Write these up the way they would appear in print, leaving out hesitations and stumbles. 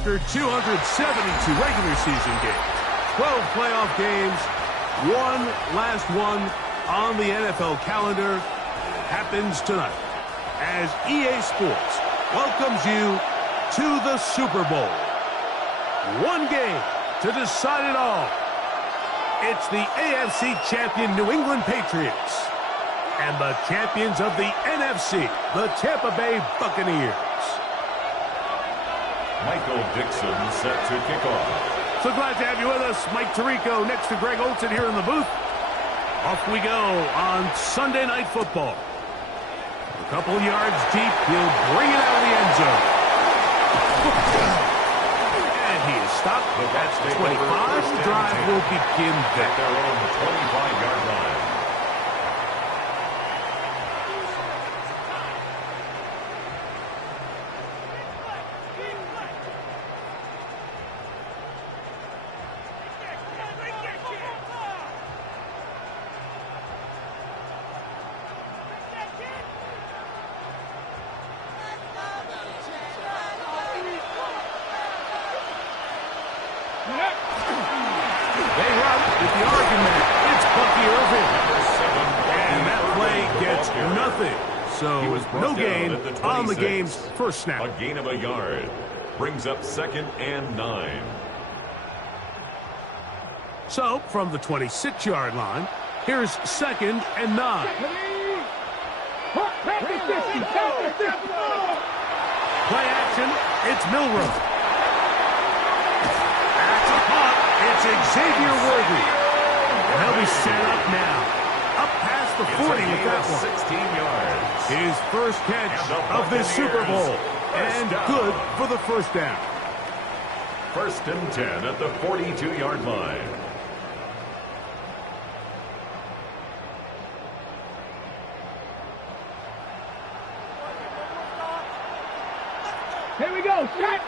after 272 regular season games, 12 playoff games, one last one on the NFL calendar happens tonight as EA Sports welcomes you to the Super Bowl. One game to decide it all. It's the AFC champion New England Patriots and the champions of the NFC, the Tampa Bay Buccaneers. Michael Dixon set to kick off. So glad to have you with us. Mike Tirico next to Greg Olsen here in the booth. Off we go on Sunday Night Football. A couple yards deep, he'll bring it out of the end zone. And he is stopped. That's the 25. The drive will begin there. At their own 25-yard line. So, no gain on the game's first snap. A gain of a yard. Brings up 2nd and 9. So, from the 26-yard line, here's 2nd and 9. Play action, it's Milrow. That's a punt. It's Xavier Worthy. And he'll be set up now. Up past the 40 with that one. 16 yards. His first catch of this Super Bowl. And good for the first down. 1st and 10 at the 42-yard line. Here we go. Shot.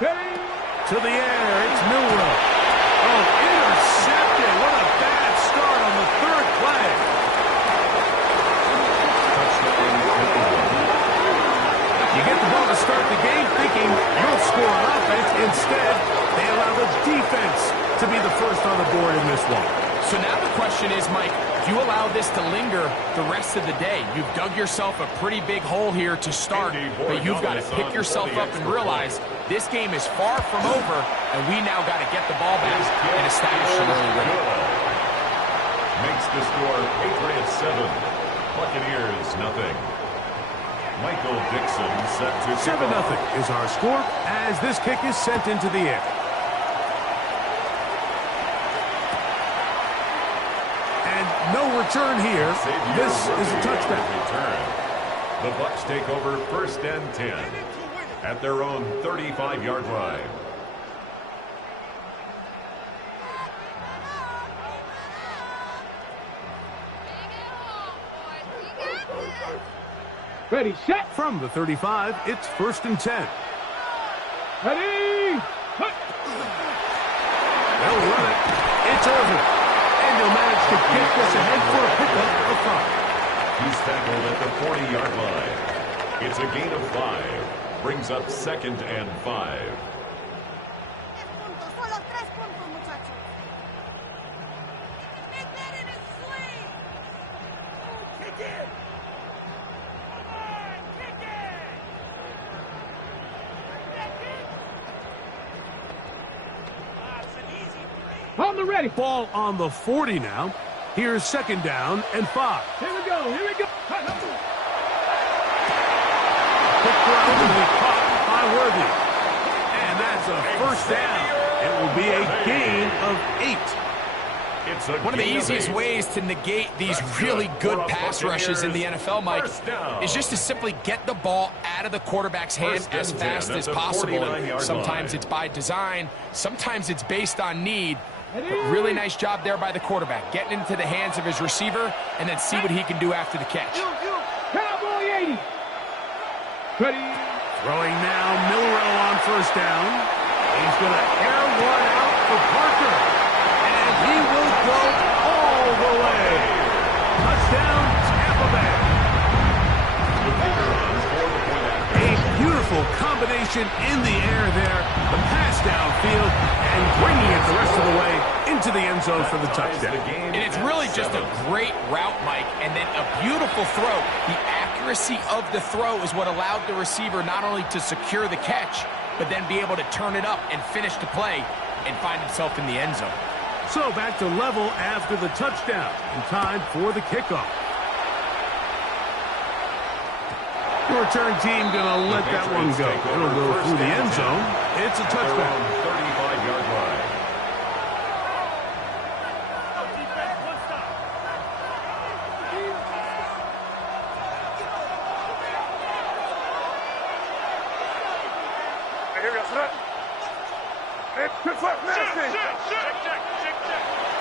Ready. To the air. It's Milrow. Oh, intercepted. What a bad start on the 3rd play. You get the ball to start the game thinking you'll score on offense. Instead, they allow the defense to be the first on the board in this one. So now the question is, Mike, do you allow this to linger the rest of the day? You've dug yourself a pretty big hole here to start, but you've got to pick yourself up and realize this game is far from over, and we now got to get the ball back and establish an early lead. Makes the score Patriots 7, Buccaneers 0. Michael Dixon set to 7-0 is our score as this kick is sent into the air. And no return here. This is a touchdown. Return. The Bucs take over 1st and 10 at their own 35-yard line. Ready, set. From the 35, it's 1st and 10. Ready. Hut. They'll run it. It's over. And they'll manage to get this ahead for a pickup of 5. He's tackled at the 40-yard line. It's a gain of 5. Brings up 2nd and 5. On the ready. Ball on the 40 now. Here's 2nd down and 5. Here we go. Here we go. Quick throw will be caught by Worthy. And that's a first down. It will be a gain of 8. One of the easiest ways to negate these really good pass rushes in the NFL, Mike, is just to simply get the ball out of the quarterback's hand as fast as possible. And sometimes it's by design, sometimes it's based on need. But really nice job there by the quarterback, getting into the hands of his receiver and then see what he can do after the catch. Cowboy 80. Ready. Throwing now, Milrow on 1st down. He's going to air one out for Parker. And he will go all the way. Touchdown, Tampa Bay. A beautiful Beautiful combination in the air there. The pass downfield and bringing it the rest of the way into the end zone for the touchdown. And it's really just a great route, Mike, and then a beautiful throw. The accuracy of the throw is what allowed the receiver not only to secure the catch, but then be able to turn it up and finish the play and find himself in the end zone. So back to level after the touchdown. And time for the kickoff. The return team going to let that one go. It'll go through the end zone. It's a touchdown. 35-yard line.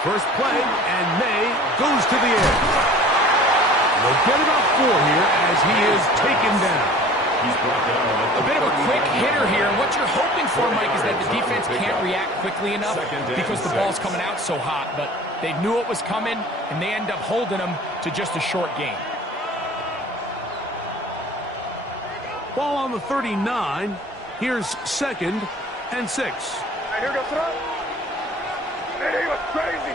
First play, and May goes to the edge. They'll get about 4 here as he is taken down. He's brought down A bit of a quick hitter here, and what you're hoping for, Mike, is that the defense can't react quickly enough because the ball's coming out so hot, but they knew it was coming, and they end up holding them to just a short gain. Ball on the 39. Here's 2nd and 6. Here we go, throw. And he was crazy.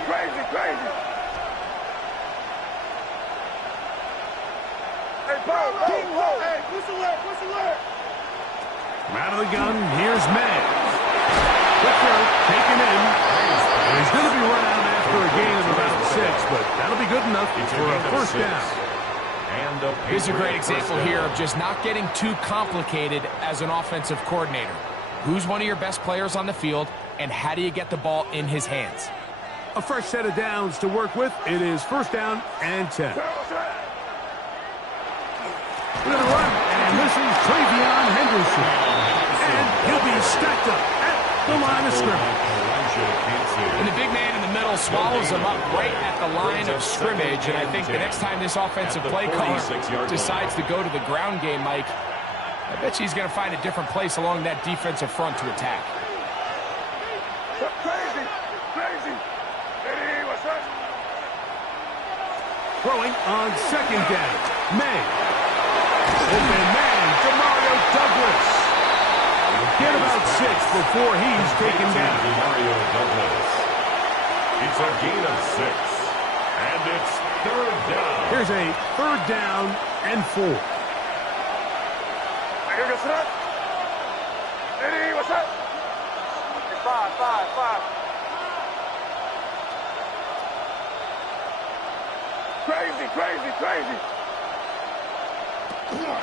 Hey, Bo. Hey, push the leg. From out of the gun, here's May. Quick throw, taken in. And he's going to be run out after a gain of about 6, but that'll be good enough for a first down. Here's a great example here of just not getting too complicated as an offensive coordinator. Who's one of your best players on the field, and how do you get the ball in his hands? A fresh set of downs to work with. It is first down and 10. We're going to run, and this is Travion Henderson. And he'll be stacked up at the line of scrimmage. And the big man in the middle swallows him up right at the line of scrimmage, and I think the next time this offensive play caller decides to go to the ground game, Mike, I bet you he's going to find a different place along that defensive front to attack. Throwing on 2nd down. May. Open man, Demario Douglas. He'll get about 6 before he's taken down. Demario Douglas. It's a gain of 6. And it's 3rd down. Here's a 3rd down and 4. Here goes it. Eddie, what's up? 5. Crazy.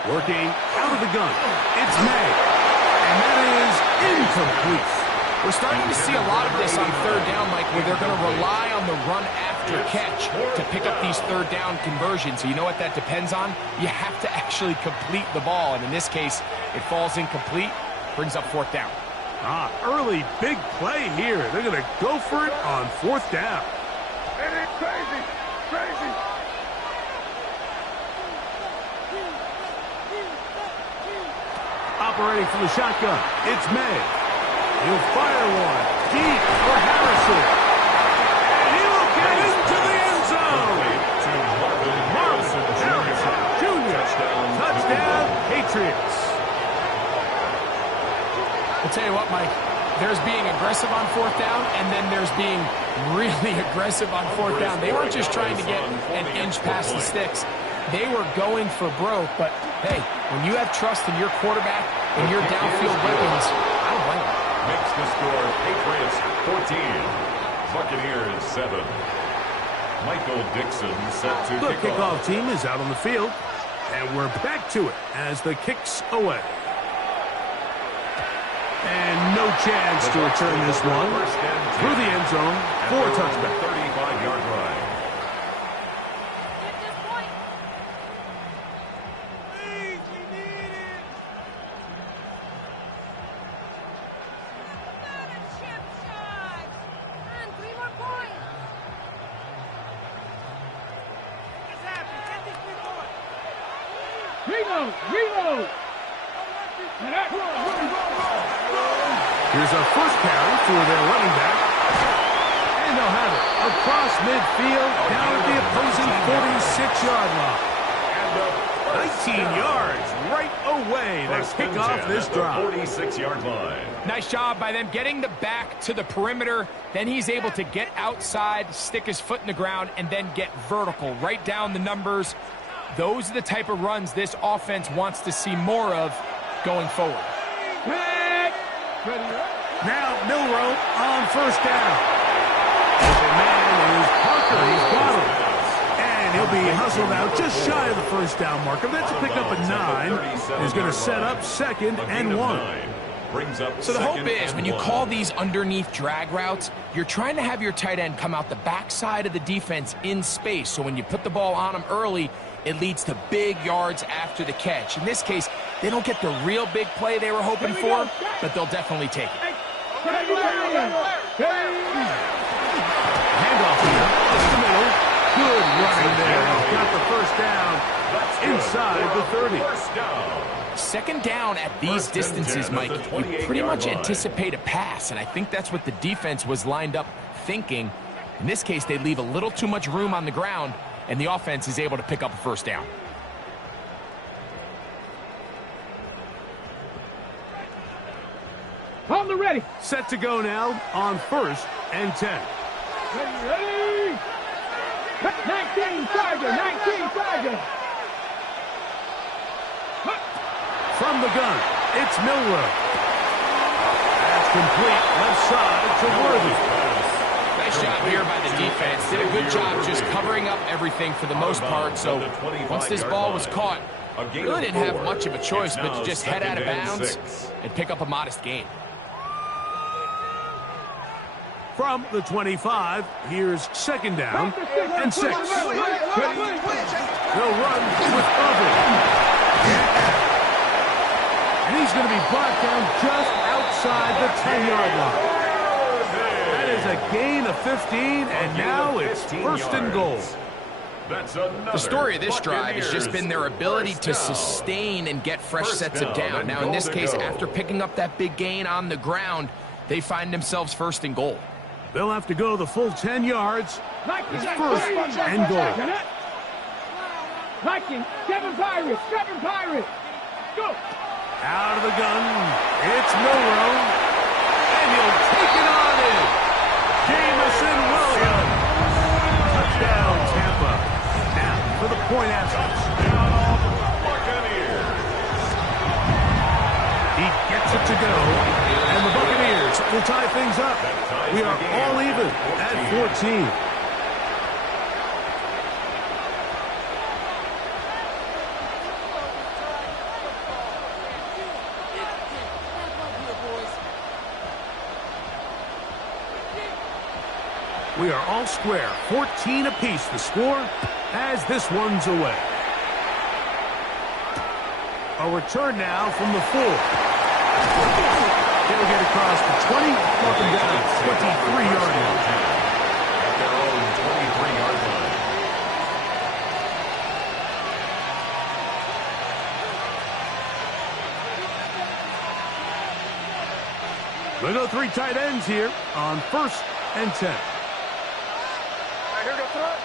Working out of the gun. It's May. And that is incomplete. We're starting to see a lot of this on 3rd down, Mike, where they're going to rely on the run after catch to pick up these 3rd down conversions. So you know what that depends on? You have to actually complete the ball. And in this case, it falls incomplete, brings up 4th down. Early big play here. They're going to go for it on 4th down. And it's crazy. Operating from the shotgun, it's May. He'll fire one deep for Harrison. And he will get into the end zone. Marvin Harrison Jr. Touchdown, Patriots. I'll tell you what, Mike, there's being aggressive on 4th down, and then there's being really aggressive on 4th down. They weren't just trying to get an inch past the sticks. They were going for broke, but hey, when you have trust in your quarterback and your downfield weapons, I don't blame them. Makes the score Patriots 14, Buccaneers 7. Michael Dixon set to The kick kickoff team is out on the field, and we're back to it as the kick's away. And no chance to return this one through the end zone for a touchback. 35-yard line. Reload. Here's a first carry for their running back. And they'll have it across midfield down at the opposing 46-yard line. And a 19 yards right away to kick off this drive. 46-yard line. Nice job by them getting the back to the perimeter. Then he's able to get outside, stick his foot in the ground, and then get vertical. Right down the numbers. Those are the type of runs this offense wants to see more of going forward. Now Milroe on first down. Open man is Parker. He's got him. And he'll be hustled out just shy of the first down marker. That's a pickup of 9. He's going to set up 2nd and 1. So the hope is when you call these underneath drag routes, you're trying to have your tight end come out the backside of the defense in space. So when you put the ball on him early, it leads to big yards after the catch. In this case, they don't get the real big play they were hoping for, but they'll definitely take it. Handoff here. Up the middle. Good running there. He's got the first down inside the 30. 2nd down at these distances, Mike, you pretty much anticipate a pass, and I think that's what the defense was lined up thinking. In this case, they leave a little too much room on the ground, and the offense is able to pick up a first down. On the ready. Set to go now on 1st and 10. Ready. 19 Tiger. 19 Tiger. From the gun, it's Milroe. That's complete left side to Worthy. Nice job here by the defense. Did a good job just covering up everything for the most part. So once this ball was caught, really didn't have much of a choice but to just head out of bounds and pick up a modest gain. From the 25, here's 2nd down and 6. They'll run with Irving. And he's going to be brought down just outside the 10-yard line. That is a gain of 15, and now it's 1st and goal. The story of this drive has just been their ability to sustain and get fresh sets of down. Now, in this case, after picking up that big gain on the ground, they find themselves 1st and goal. They'll have to go the full 10 yards. It's 1st and goal. Viking, 7 Pirates, 7 Pirates. Go. Out of the gun, it's Milroe. And he'll take it on in. Jamison Williams. Touchdown, Tampa. Now for the point absence. He gets it to go. And the Buccaneers will tie things up. We are all even at 14. We are all square. 14 apiece the score as this one's away. A return now from the 4. They'll get across the 20, welcome down 23-yard line. At their own 23-yard line. We'll go 3 tight ends here on 1st and 10. Here we go, 5.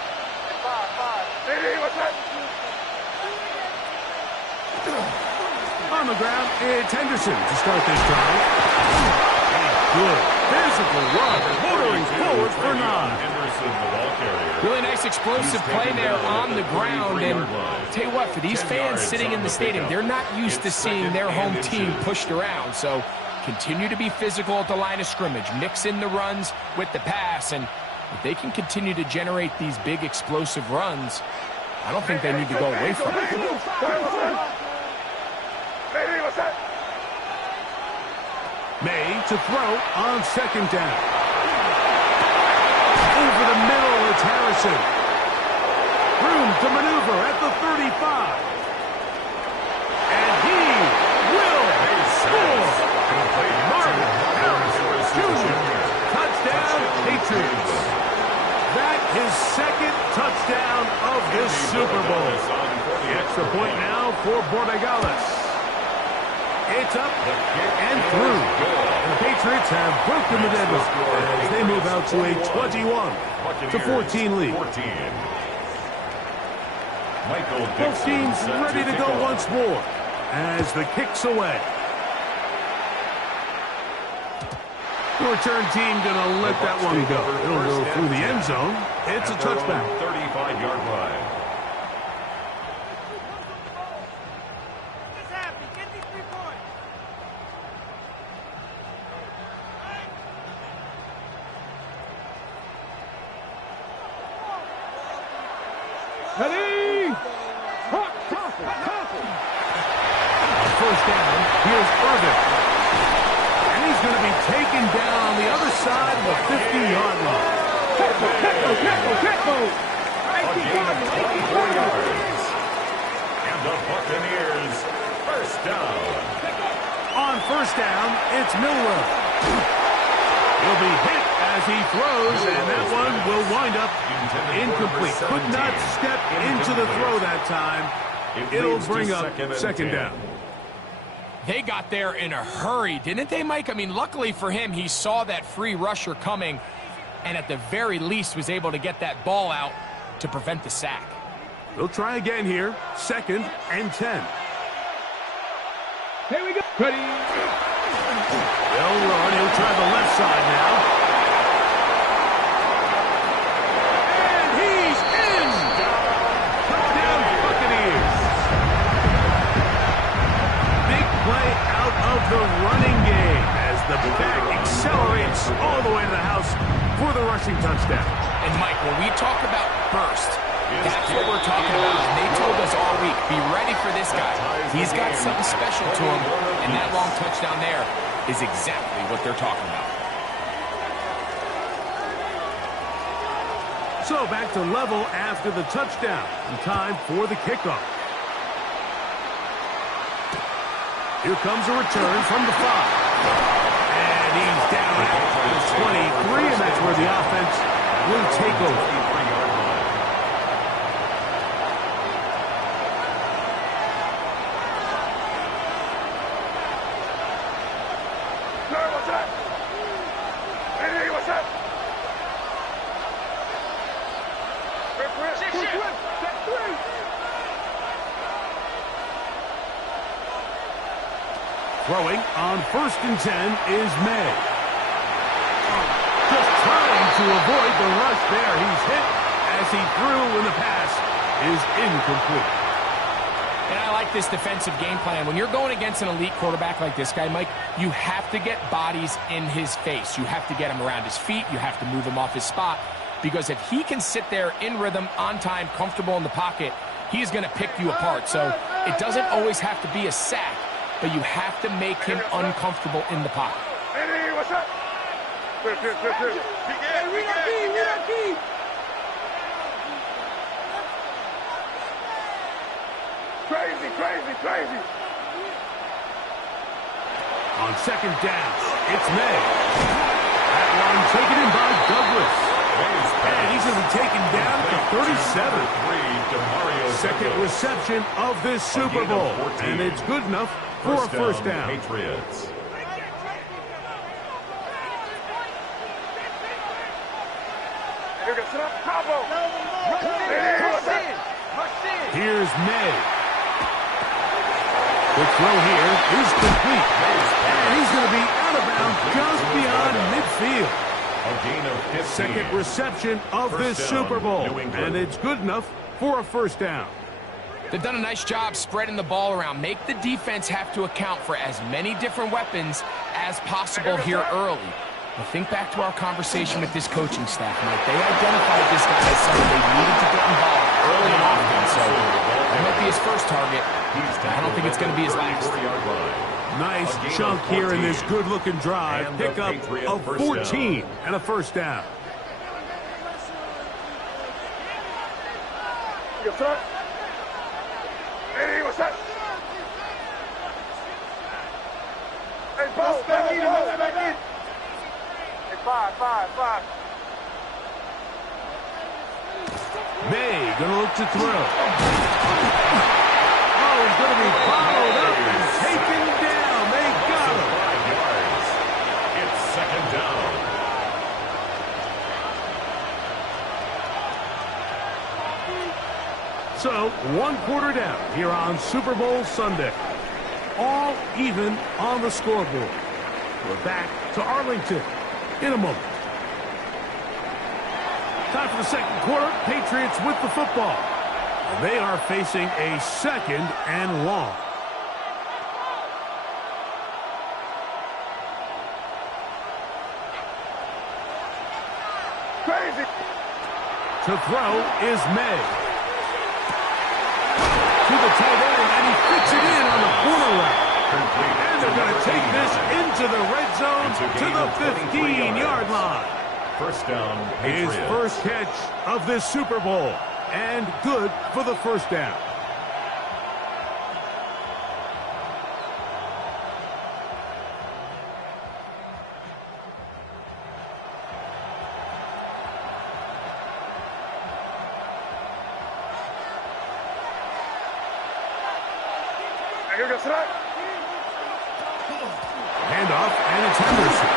Hey, what's that? On the ground, it's Henderson to start this drive. Good physical run, motoring forward for 9. Henderson, the ball carrier. Really nice explosive play there on the ground. And I'll tell you what, for these fans sitting in the stadium, they're not used to seeing their home team pushed around. So continue to be physical at the line of scrimmage. Mix in the runs with the pass. And if they can continue to generate these big explosive runs, I don't think they need to go away from it. May to throw on 2nd down. Over the middle, it's Harrison. Room to maneuver at the 35. And he will score. Martin Harrison Jr. Touchdown, Patriots. That is 2nd touchdown of this Super Bowl. The extra point now for Borregales. It's up and through. The Patriots have broken the deadlock as they move out to a 21-14 lead. Both teams ready to go once more as the kick's away. The return team going to let that one go. It'll go through the end zone. It's a touchback. 35-yard line. Ready? On first down, here's Irvin. And he's going to be taken down on the other side of the 50-yard line. A gain of 24 yards. And the Buccaneers first down. On first down, it's Miller. He'll be hit as he throws, and that one will wind up incomplete. Could not step into the throw that time. It'll bring up second down. They got there in a hurry, didn't they, Mike? I mean, luckily for him, he saw that free rusher coming and at the very least was able to get that ball out to prevent the sack. They'll try again here. 2nd and 10. Here we go. Ready? They'll run. He'll try the left side now. And he's in. Touchdown Buccaneers. Big play out of the running game as the back accelerates all the way to the house for the rushing touchdown. And, Mike, when we talk about burst, that's what we're talking about. And they told us all week, be ready for this guy. He's got something special to him, and that long touchdown there is exactly what they're talking about. So back to level after the touchdown. And time for the kickoff. Here comes a return from the 5. And he's down at the 23, and that's where the offense will take over. Throwing on 1st and 10 is May. Just trying to avoid the rush there. He's hit as he threw when the pass is incomplete. And I like this defensive game plan. When you're going against an elite quarterback like this guy, Mike, you have to get bodies in his face. You have to get him around his feet. You have to move him off his spot. Because if he can sit there in rhythm, on time, comfortable in the pocket, he's going to pick you apart. So it doesn't always have to be a sack, but you have to make him uncomfortable in the pocket. Hey, what's up? Hey, we got key. Crazy. On 2nd down, it's May. That one taken in by Douglas. And he's going to be taken down at the 37. 2nd reception of this Super Bowl. And it's good enough for a first down. Patriots. Here's May. The throw here is complete. And he's going to be out of bounds just beyond midfield. A gain of 15. 2nd reception of this Super Bowl. And it's good enough for a first down. They've done a nice job spreading the ball around. Make the defense have to account for as many different weapons as possible here early. But think back to our conversation with this coaching staff, Mike. They identified this guy as someone they needed to get involved early and often. So that might be his first target. I don't think it's going to be his last. Nice chunk here in this good-looking drive. Pick up of 14 and a first down. Hey, what's up? Hey, boss, back in. Hey, 5. May gonna look to throw. Oh, he's gonna be followed up and taken down. They got him. 5 yards. It's 2nd down. So one quarter down here on Super Bowl Sunday. All even on the scoreboard. We're back to Arlington in a moment. Time for the second quarter. Patriots with the football. And they are facing a 2nd and long. Crazy. To throw is May. To the tight end, and he fits it in on the corner route. And they're going to take this into the red zone to the 15-yard line. First down, Patriots. His first catch of this Super Bowl. And good for the first down. Handoff, and it's Henderson.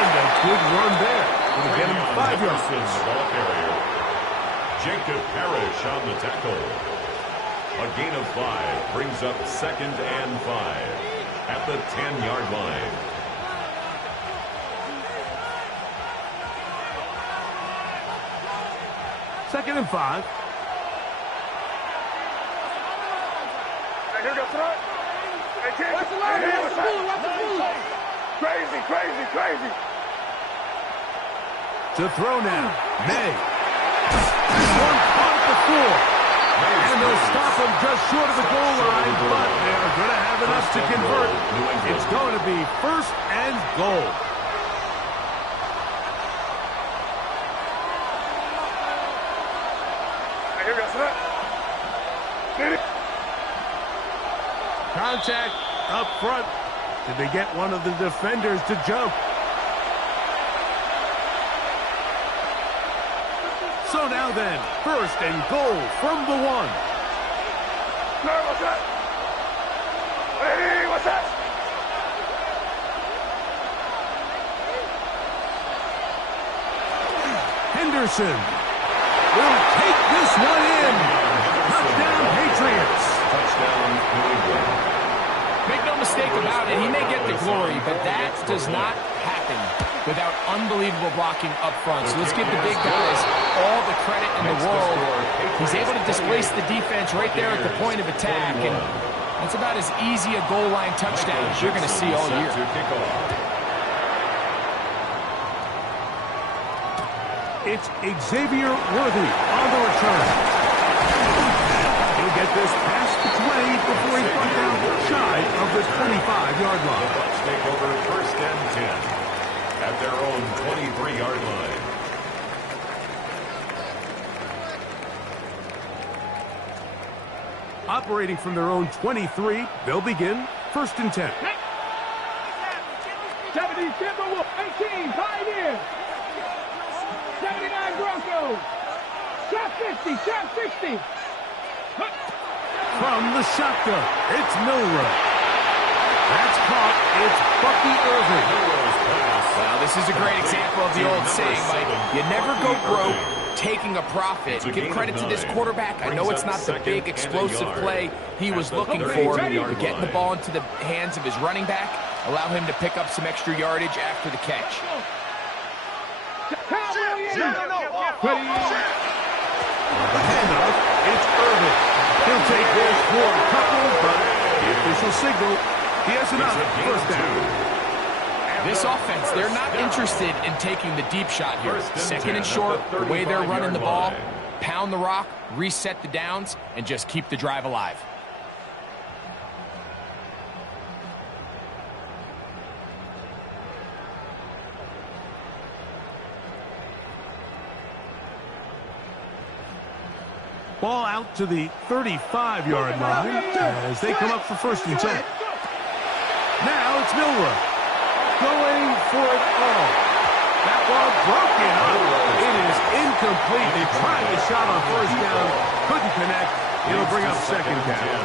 And a good run there. Will get him 5 yards. The ball carrier. Jacob Parrish on the tackle. A gain of 5 brings up 2nd and 5 at the 10-yard line. Second and 5. Here goes tonight. Watch the line, watch the bull, watch the bull. Crazy, crazy, crazy. To throw now. May. One caught at the 4. And they'll stop him just short of the goal line, but they're going to have enough to convert. It's going to be 1st and goal. Here goes tonight. Contact up front. Did they get one of the defenders to jump? So now then, 1st and goal from the 1. What's that? Hey, what's that? Henderson will take this one in. Touchdown, Patriots. Touchdown, New England. Make no mistake about it, he may get the glory, but that does not happen without unbelievable blocking up front. So let's give the big guys all the credit in the world. He's able to displace the defense right there at the point of attack, and that's about as easy a goal line touchdown as you're going to see all year. It's Xavier Worthy on the return. He'll get this past the 20 before he brought down shy of the 25-yard line. The Bucs take over 1st and 10 at their own 23-yard line. Operating from their own 23, they'll begin 1st and 10. 70 Timberwolves, 18 Pioneers, 79 Broncos, shot 50, shot 60. From the shotgun, it's Milroe. That's caught. It's Bucky Irving. Well, this is a great example of the old saying, Mike. You never go broke taking a profit. Give credit to this quarterback. I know it's not the big explosive play he was looking for, but getting the ball into the hands of his running back, allow him to pick up some extra yardage after the catch. The handoff, it's Irving. He'll take this for a couple, but the official signal, he has enough. 1st down. This offense, they're not interested in taking the deep shot here. 2nd and short, the way they're running the ball, pound the rock, reset the downs, and just keep the drive alive. Ball out to the 35-yard line as they come up for 1st and 10. Now it's Milroe going for it all. That ball broken up. It is incomplete. They tried the shot on 1st down, couldn't connect. It'll bring up 2nd down.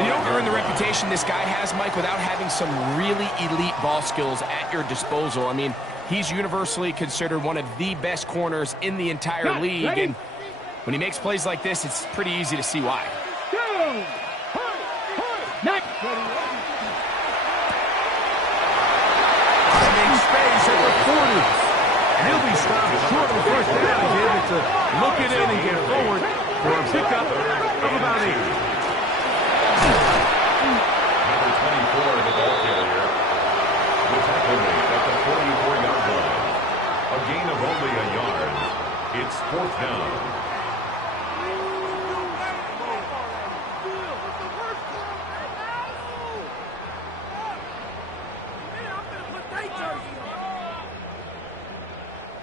You don't earn the reputation this guy has, Mike, without having some really elite ball skills at your disposal. I mean, he's universally considered one of the best corners in the entire league, and When he makes plays like this, it's pretty easy to see why. Finding space at the 40. And he'll be stopped short of the first down. He's able to look it in and get forward for a pickup of about 8. Number 24, the ball carrier. The tackle made at the 44-yard line. A gain of only a yard. It's 4th down.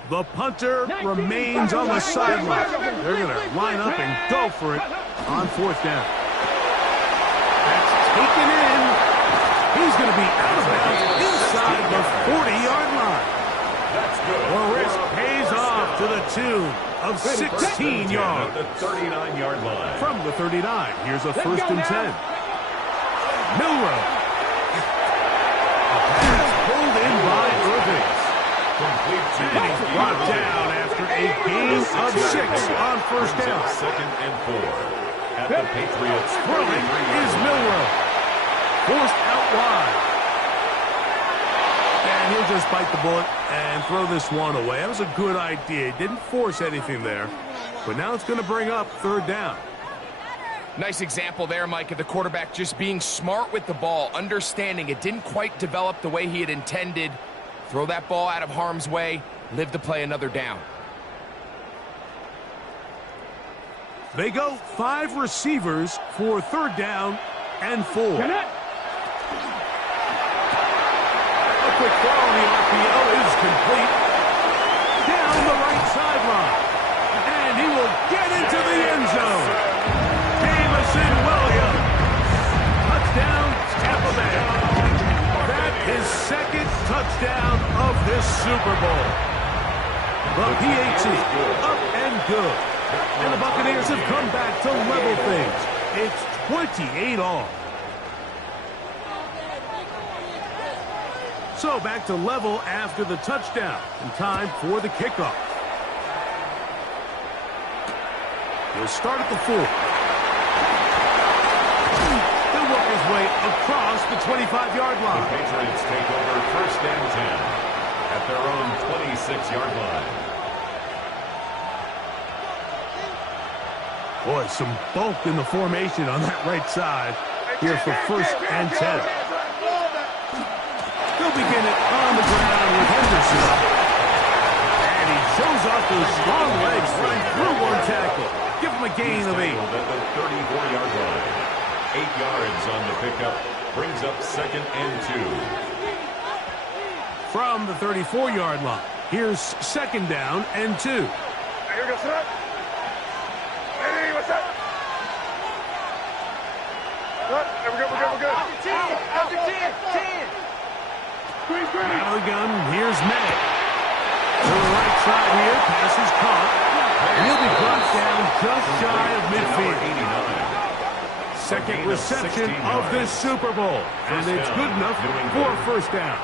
The punter remains on the sideline. They're going to line up and go for it on 4th down. That's taken in. He's going to be out of bounds inside the 40-yard line. That's good. The risk pays off to the tune of 16 yards. At the 39-yard line. From the 39, here's a 1st and 10. Milrow. A pass pulled in by Irving. Complete to And he's brought down after a gain of 6 on 1st down. 2nd and 4. At the Patriots. Throwing is Milrow. Forced out wide. And he'll just bite the bullet and throw this one away. That was a good idea. Didn't force anything there. But now it's going to bring up 3rd down. Nice example there, Mike, of the quarterback just being smart with the ball, understanding it didn't quite develop the way he had intended. Throw that ball out of harm's way, live to play another down. They go 5 receivers for 3rd down and 4. A quick throw on the RPO is complete. Down the right sideline. And he will get into the end zone. Jamison Williams. Touchdown, Tampa Bay. His 2nd touchdown of this Super Bowl. The PAT up and good. And the Buccaneers have come back to level things. It's 28 all. So back to level after the touchdown. And time for the kickoff. He'll start at the 4. Work his way across the 25-yard line. The Patriots take over 1st and 10 at their own 26-yard line. Boy, some bulk in the formation on that right side here for 1st and 10. They'll begin it on the ground with Henderson. And he shows off those strong legs right through one tackle. Give him a gain of 8. At the 34-yard line. 8 yards on the pickup. Brings up 2nd and 2. From the 34-yard line, here's 2nd down and 2. Here we go, son. Hey, what's up? What? We're good. After 10. Out of the gun, here's Matt. To the right side here, pass is caught. And he'll be brought down just shy of midfield. 2nd reception of this Super Bowl. And it's good enough for a 1st down.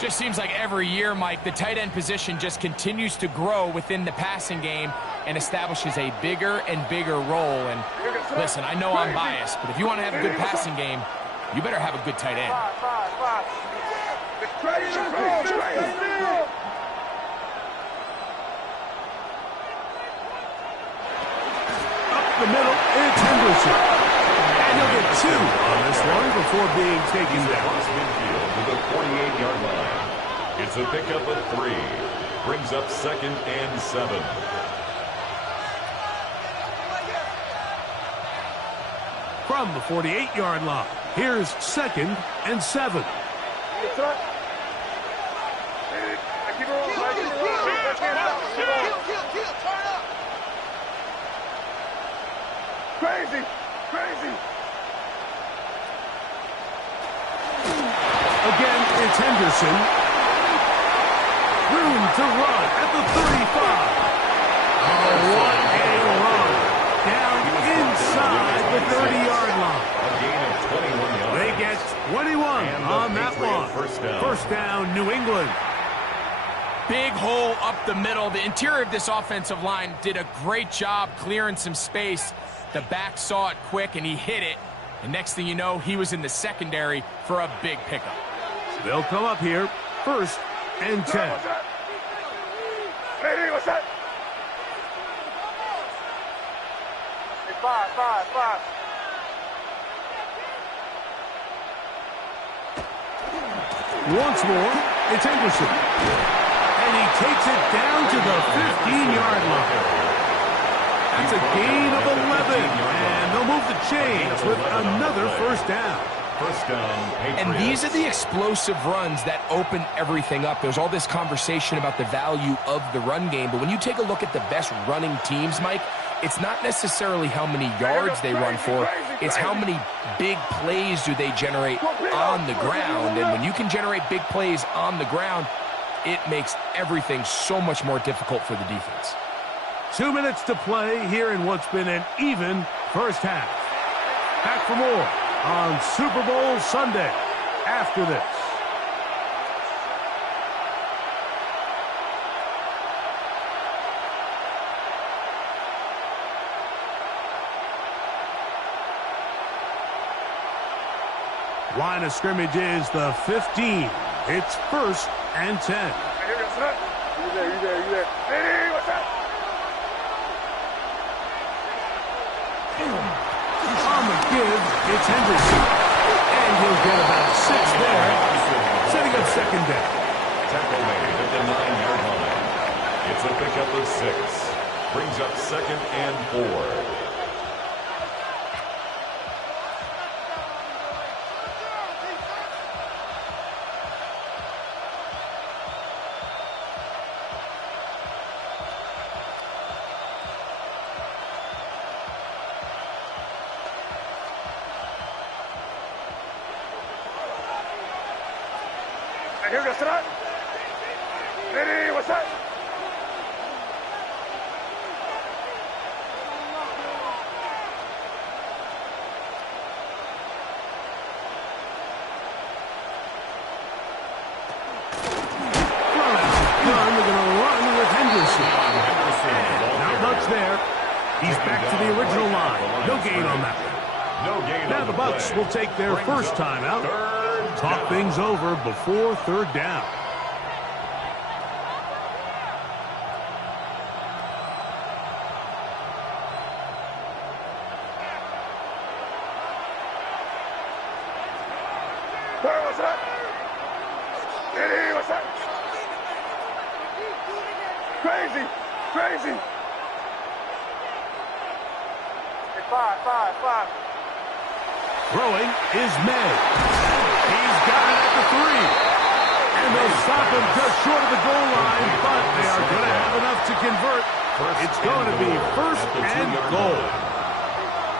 Just seems like every year, Mike, the tight end position just continues to grow within the passing game and establishes a bigger and bigger role. And listen, I know I'm biased, but if you want to have a good passing game, you better have a good tight end. Up the middle, it's Henderson. And he'll get 2 on this one before being taken down. Across midfield to the 48-yard line. It's a pickup of 3. Brings up 2nd and 7. From the 48-yard line, here's 2nd and 7. Crazy. Again, it's Henderson. Room to run at the 35. Oh, what a run. Down inside the 30-yard line. A gain of 21 yards. They get 21 on that one. First down. 1st down, New England. big hole up the middle. The interior of this offensive line did a great job clearing some space. The back saw it quick, and he hit it. And next thing you know, he was in the secondary for a big pickup. They'll come up here, 1st and 10. Hey, what's that? Hey, five. Once more, it's Henderson. And he takes it down to the 15-yard line. That's a gain of 11. And they'll move the chains with another 1st down. First down, Patriots. And these are the explosive runs that open everything up. There's all this conversation about the value of the run game, but when you take a look at the best running teams, Mike, it's not necessarily how many yards they run for, it's how many big plays do they generate on the ground. And when you can generate big plays on the ground, it makes everything so much more difficult for the defense. 2 minutes to play here in what's been an even first half. Back for more on Super Bowl Sunday after this. Line of scrimmage is the 15. It's 1st and 10. Hey, you there. Hey, what's that? On the give, it's Henderson. And he'll get about 6 there, setting up 2nd down. Tackle made at the 9-yard line. It's a pickup of 6. Brings up 2nd and 4. Here goes tonight. Hey, what's that? They're going to run with Henderson. Not much there. He's back to the original line. No gain on that one. Now the Bucs will take their first time out. Talk things over before 3rd down. Hey, what's that? Hey, what's that? Crazy. Hey, five. Throwing is May. He's got it at the 3. And they'll stop him just short of the goal line, but they are going to have enough to convert. It's going to be 1st and goal.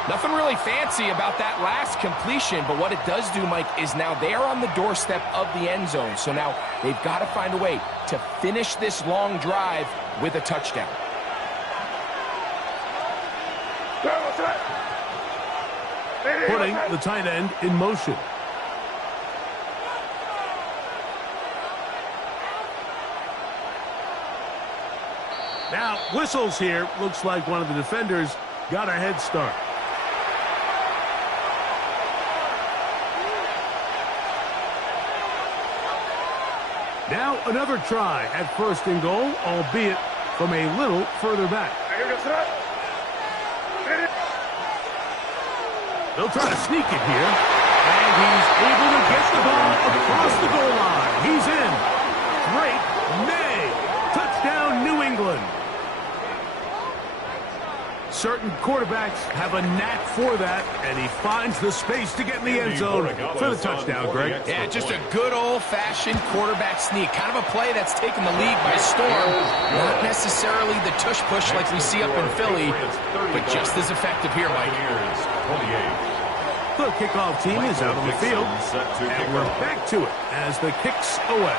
Nothing really fancy about that last completion, but what it does do, Mike, is now they are on the doorstep of the end zone. So now they've got to find a way to finish this long drive with a touchdown. Putting the tight end in motion. Now, whistles here. Looks like one of the defenders got a head start. Now another try at 1st and goal, albeit from a little further back. They'll try to sneak it here. And he's able to get the ball across the goal line. He's in. Great May. Touchdown, New England. Certain quarterbacks have a knack for that, and he finds the space to get in the end zone for the touchdown, Greg. Yeah, just a good old-fashioned quarterback sneak. Kind of a play that's taken the league by storm. Not necessarily the tush-push like we see up in Philly, but just as effective here, Mike. The kickoff team is out on the field, and we're back to it as the kick's away.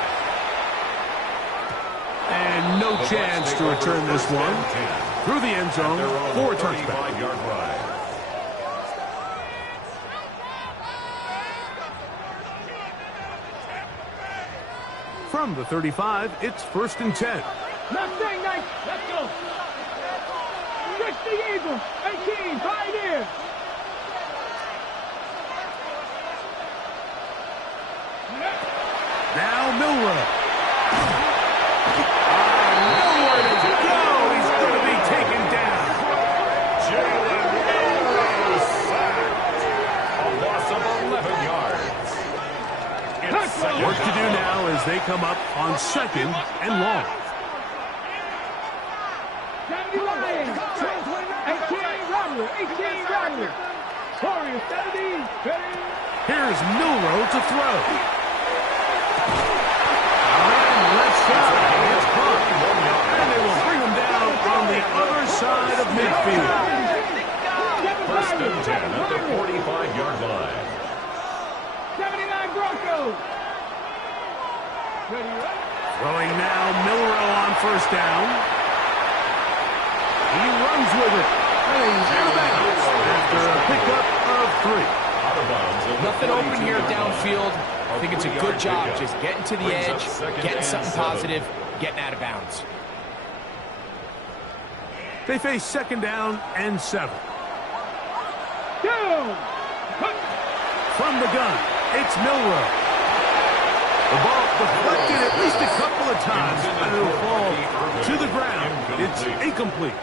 And no chance to return this one through the end zone for a touchback. From From the 35, it's 1st and 10. Left thing, nice. Let's go. Switch the Eagles. 18, Pioneer. Now Milroe. Nowhere to go. He's going to be taken down. Jalen Milroe sacked. A loss of 11 yards. It's second Work to do down. now as they come up on 2nd and long. 70 Lions. 18 Rattler. 18 Rattler. Warriors 70. Ready. Here's Milroe to throw. And left side. It's caught. And they will bring him down on the other side of midfield. 1st and 10 at the 45-yard line. 79 Broncos. Ready, ready. Throwing now, Milroe on 1st down. He runs with it. And he's out of bounds after a pickup of 3. Out of bounds at the Nothing open 42 here yard line. downfield. I think it's a good job pickup. just getting to the Brings up edge, second getting and something 7. positive, getting out of bounds. They face 2nd down and 7. Down. From the gun, it's Milroe. The ball deflected at least a couple of times, and it'll fall to the ground. It's incomplete.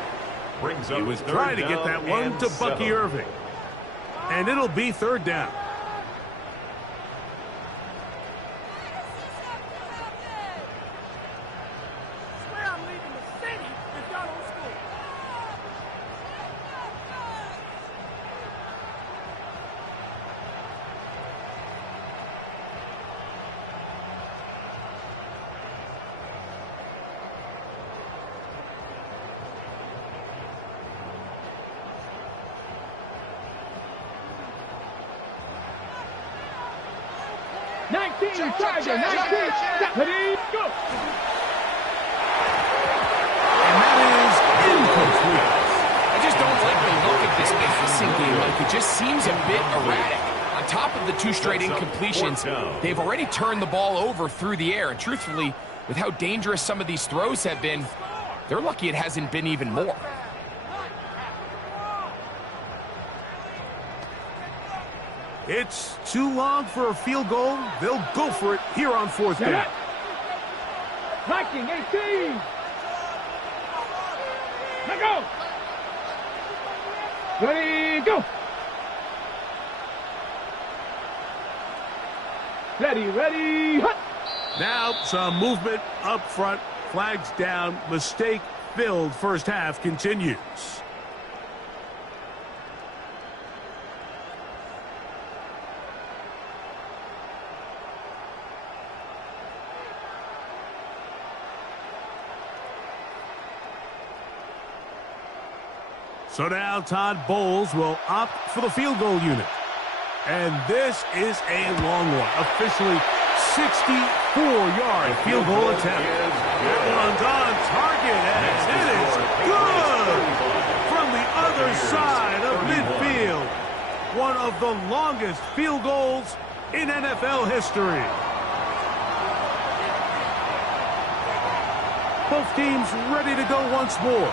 Brings He up was third trying to get down that one and to Bucky 7. Irving. And it'll be 3rd down. Swear I'm leaving the city if y'all don't score. Tiger, 19, ready, go. And that is incomplete. I just don't like the look of this passing game. Like, it just seems a bit erratic. On top of the 2 straight incompletions, they've already turned the ball over through the air. And truthfully, with how dangerous some of these throws have been, they're lucky it hasn't been even more. It's too long for a field goal. They'll go for it here on 4th down. Viking, 18. Let go. Ready, go. Ready, hut. Now some movement up front. Flags down. Mistake-filled first half continues. So now Todd Bowles will opt for the field goal unit. And this is a long one. Officially 64-yard field goal attempt. That one's on target, and it is good from the other side of midfield. One of the longest field goals in NFL history. Both teams ready to go once more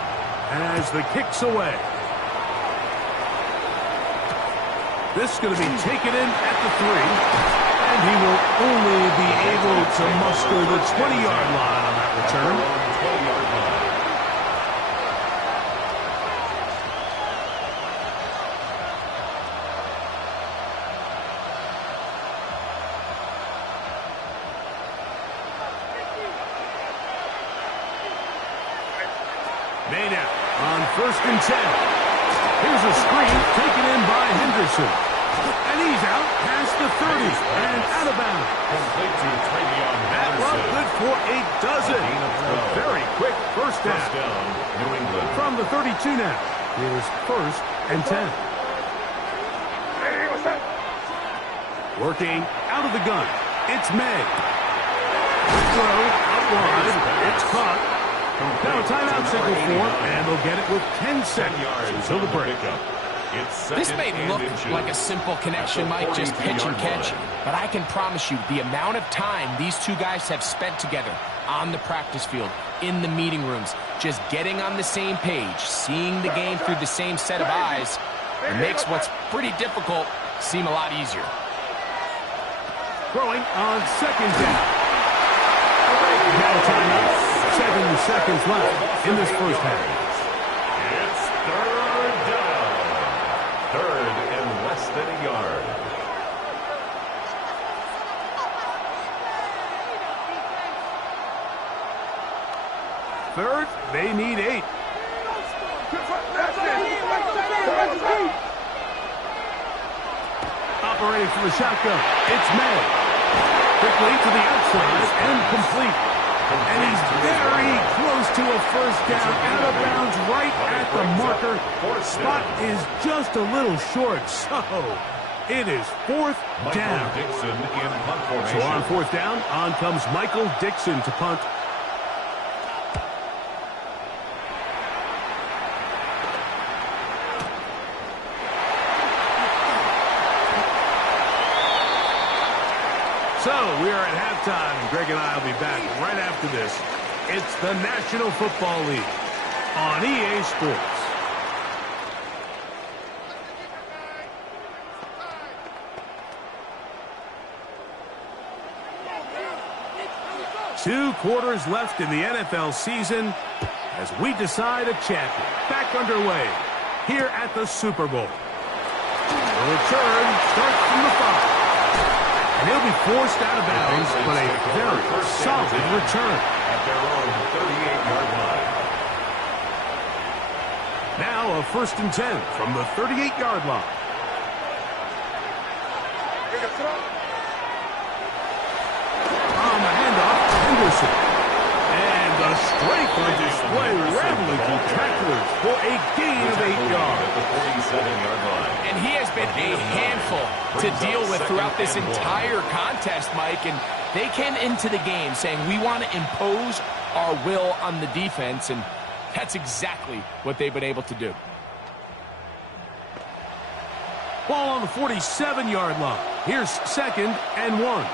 as the kick's away. This is going to be taken in at the 3, and he will only be able to muster the 20-yard line on that return. 20-yard line. Maynard on 1st and 10. Here's a screen taken in by Henderson. And he's out past the 30 and out of bounds. Complete to Travion That one Henderson. good for a dozen. Gain of 12. A very quick first First down. down, New England. From the 32 now. Here's 1st and 10. Working out of the gun. It's May. Throw out wide. It's caught. Now a timeout signal for, and they'll get it with 10 seconds yards until the break. pickup. This may look like a simple connection, Mike, just pitch and catch, but I can promise you the amount of time these two guys have spent together on the practice field, in the meeting rooms, just getting on the same page, seeing the game through the same set of eyes, it makes what's pretty difficult seem a lot easier. Throwing on second down. Now timeout. 7 seconds left in this first half. It's third down. Third and less than a yard. Third, they need 8. Operating from the shotgun, it's May. Quickly to the outside and complete. And he's very close to a first down, out of bounds right at the marker. Spot is just a little short, so it is fourth down. Dixon in punt formation. So on fourth down, on comes Michael Dixon to punt. So we are at halftime. Greg and I will be back right after this. It's the National Football League on EA Sports. Two quarters left in the NFL season as we decide a champion. Back underway here at the Super Bowl. The return starts from the 5. And he'll be forced out of bounds, but a very solid return. At their own 38-yard line. Now a 1st and 10 from the 38-yard line. On the handoff, Henderson. And the strength on display, rattling through tacklers for a gain of 8 yards. At the 47-yard line. And he has been a handful to deal with throughout this entire contest, Mike. And they came into the game saying, we want to impose our will on the defense. And that's exactly what they've been able to do. Ball on the 47-yard line. Here's 2nd and 1.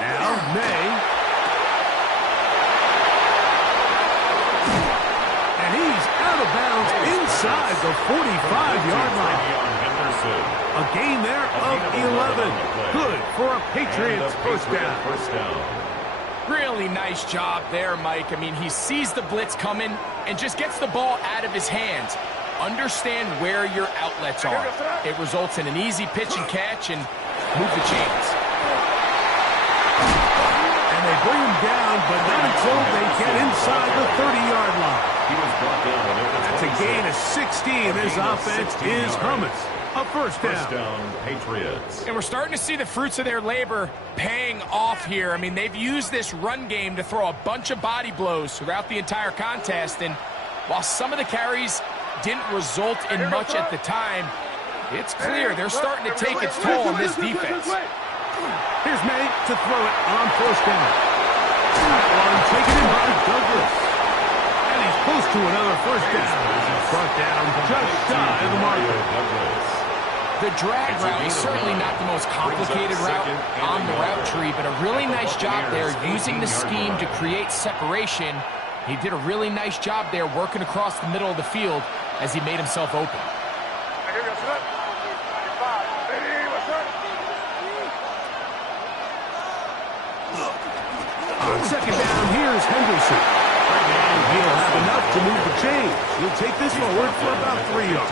Now, May. And he's out of bounds inside the 45-yard line. A gain there of 11. Good for a Patriots first down. Really nice job there, Mike. I mean, he sees the blitz coming and just gets the ball out of his hands. Understand where your outlets are. It results in an easy pitch and catch and move the chains. And they bring him down, but not until they get inside the 30-yard line. He was brought down. That's a gain of 16. This offense is humming. A first down. First down, Patriots. And we're starting to see the fruits of their labor paying off here. I mean, they've used this run game to throw a bunch of body blows throughout the entire contest. And while some of the carries didn't result in much at the time, it's clear they're starting to take its toll on this defense. Here's May to throw it on first down. That one taken in by Douglas. And he's close to another first down. Brought down just shy of the marker. The drag route is certainly not the most complicated route on the route tree, but a really nice job there using the scheme to create separation. He did a really nice job there working across the middle of the field as he made himself open. On second down, here's Henderson. And he'll have enough to move the chains. He'll take this forward for about 3 yards.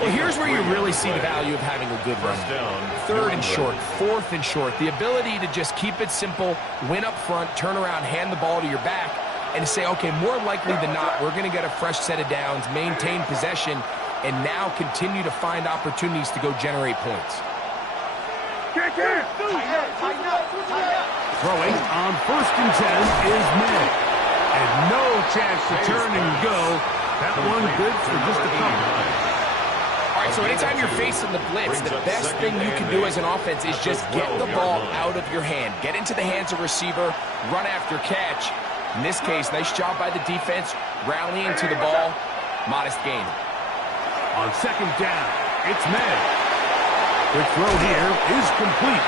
Well, here's where you really see the value of having a good run. 3rd and short, 4th and short. The ability to just keep it simple, win up front, turn around, hand the ball to your back, and to say, okay, more likely than not, we're going to get a fresh set of downs, maintain possession, and now continue to find opportunities to go generate points. Throwing on 1st and 10 is May. And no chance to turn and go. That one good for just a couple. All right, so anytime you're facing the blitz, the best thing you can do as an offense is just get the ball out of your hand. Get into the hands of receiver, run after catch. In this case, nice job by the defense, rallying to the ball. Modest gain. On second down, it's May. Quick throw here is complete.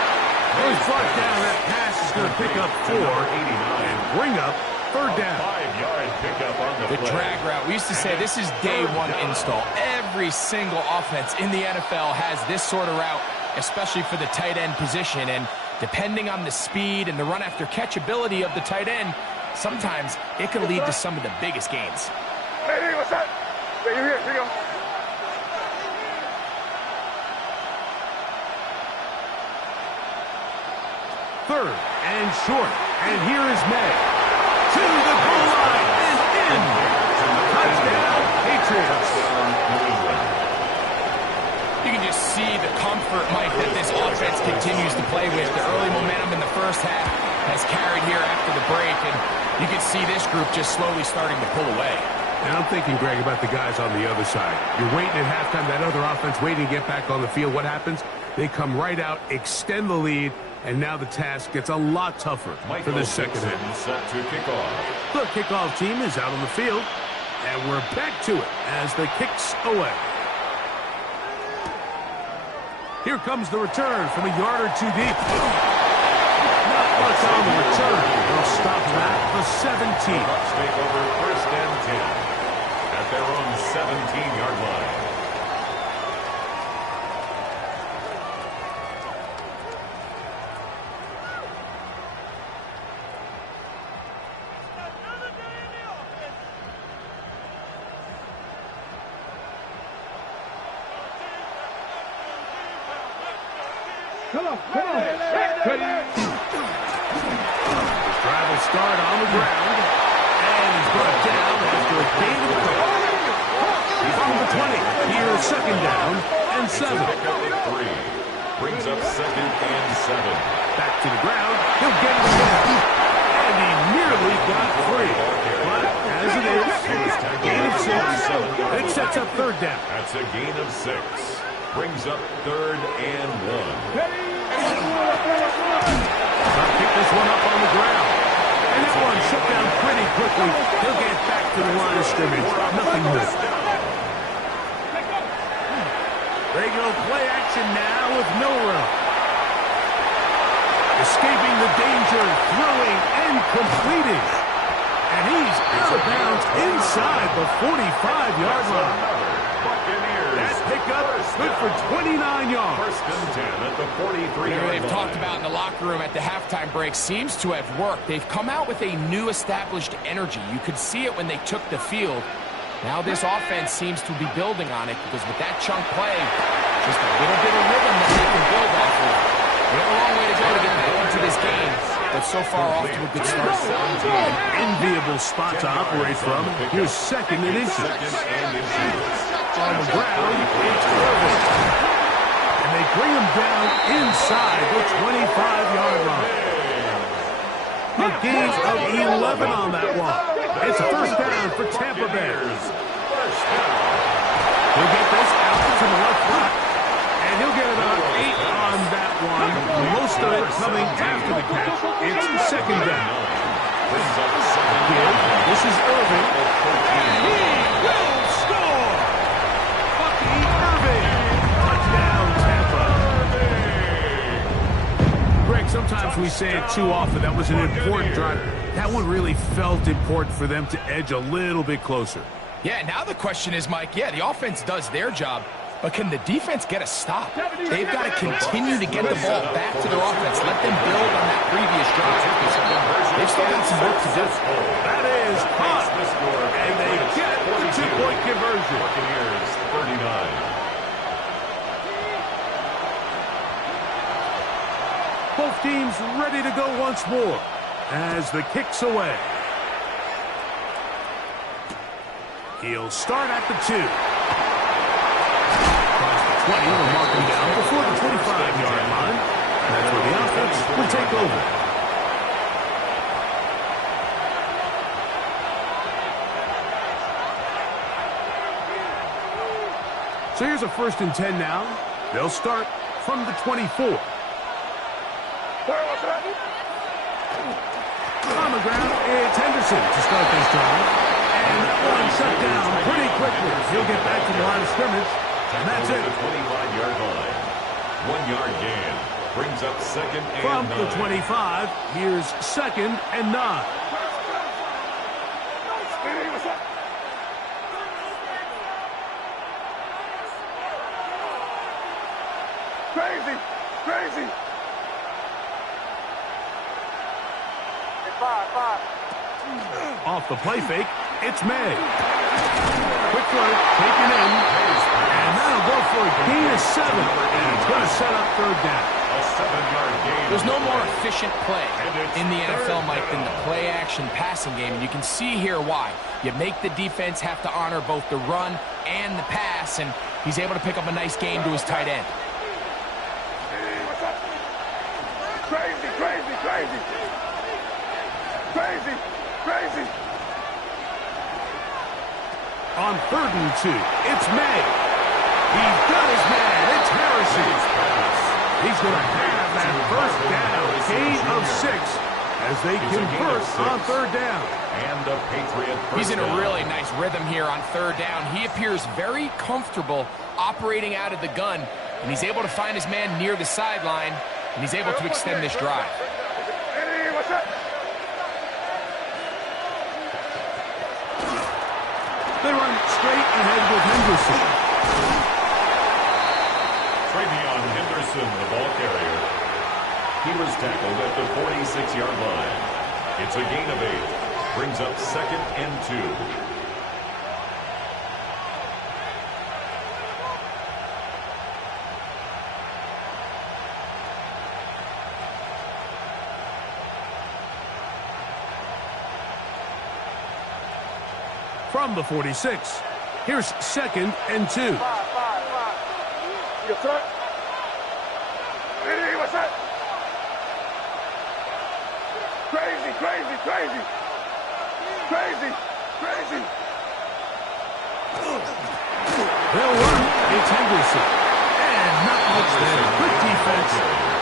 Goes brought down. That pass is going to pick up 4 and bring up third down. 5-yard pickup on the play. drag route. We used to say this is day one install. Every single offense in the NFL has this sort of route, especially for the tight end position. And depending on the speed and the run after catch ability of the tight end, sometimes it can lead to some of the biggest gains. Hey, what's that? Hey, you're here. Here you go. Third and short. And here is May. To the goal line and in. Touchdown, Patriots. You can just see the comfort, Mike, that this offense continues to play with. The early momentum in the first half has carried here after the break, and you can see this group just slowly starting to pull away. And I'm thinking, Greg, about the guys on the other side. You're waiting at halftime, that other offense waiting to get back on the field. What happens? They come right out, extend the lead, and now the task gets a lot tougher for this second half. Set to kickoff. The kickoff team is out on the field, and we're back to it as the kick's away. Here comes the return from a yard or two deep. Not much on the return. They'll stop that the 17. Bucs take over first and 10 at their own 17-yard line. Come on. Ready. His drive will start on the ground, and he's brought down after a gain of 3. He's on the 20. Here's second down and 7. Pick up at 3. Brings up second and 7. Back to the ground. He'll get it again. And he nearly got 3. But as it is, gain of 6. It sets up third down. That's a gain of 6. Brings up third and 1. Pick this one up on the ground. And that one shut down pretty quickly. He'll get back to the line of scrimmage. Nothing more. Regular play action now with Milrow. Escaping the danger, throwing and completing. And he's out of bounds inside the 45-yard line. That pickup is good for 29 yards. First and 10 at the 43-yard line. They've talked about in the locker room at the halftime break seems to have worked. They've come out with a new established energy. You could see it when they took the field. Now this offense seems to be building on it because with that chunk play, just a little bit of rhythm that they can build off of. They have a long way to go to get back into this game, but so far off to a good start. An enviable spot to operate from. Here's second and inches. On the ground, it's Irving. And they bring him down inside the 25-yard line. A gain of 11 on that one. It's a first down for Tampa Bay. He'll get this out to the left block. And he'll get about 8 on that one. Most of it coming after the catch. It's second down. Again, this is Irving. And he will score! Bucky Irving. Touchdown, Tampa. Greg, sometimes we say it too often. That was an important drive. That one really felt important for them to edge a little bit closer. Yeah, now the question is, Mike, yeah, the offense does their job, but can the defense get a stop? They've got to continue to get the ball back to their offense. Let them build on that previous drive. They've still got some work to do. That is caught, and they get the 2-point conversion. Buccaneers 39. Both teams ready to go once more as the kick's away. He'll start at the 2. Across the 20, will mark him down before the 25-yard line. That's where the offense will take over. So here's a first and 10 now. They'll start from the 24. On the ground, it's Henderson to start this drive. And that one shut down pretty quickly. He'll get back to the line of scrimmage. And that's it. 25-yard line. 1-yard gain. Brings up second and 9. From the 25, here's second and 9. Crazy, crazy. Five. Off the play fake, it's May. Quick throw, taken in. And that'll go for a gain of 7. And it's going to set up third down. A 7-yard gain. There's no more efficient play in the NFL, Mike, than the play-action passing game. And you can see here why. You make the defense have to honor both the run and the pass, and he's able to pick up a nice gain to his tight end. Crazy, crazy, crazy. Crazy, crazy. On 3rd and 2, it's May. He's got his man. It's Harrison. He's going to have that first down. Gain of 6 as they convert on 3rd down. And a Patriot first He's in a down. really nice rhythm here on 3rd down. He appears very comfortable operating out of the gun, and he's able to find his man near the sideline, and he's able to extend this drive. Hey, what's up? They run straight ahead with Henderson. Travion Henderson, the ball carrier. He was tackled at the 46-yard line. It's a gain of 8. Brings up second and 2. From the 46, here's second and 2. Five. You throw it. Hey, what's up? Crazy, crazy, crazy. Crazy, crazy. They'll run. It's Henderson. And not much there. Good defense.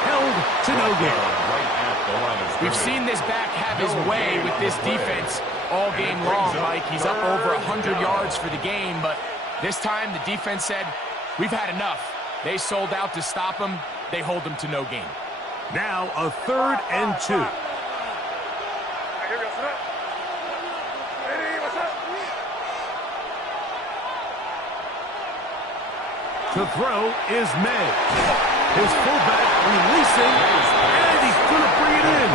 Held to no gain. Right at the line of scrimmage. We've seen this back have his way with this defense all game long, Mike. He's up over 100 yards for the game, but this time the defense said, we've had enough. They sold out to stop him. They hold him to no gain. Now a 3rd and 2. Hey, what's up? To throw is May. His fullback releasing, and he's going to bring it in.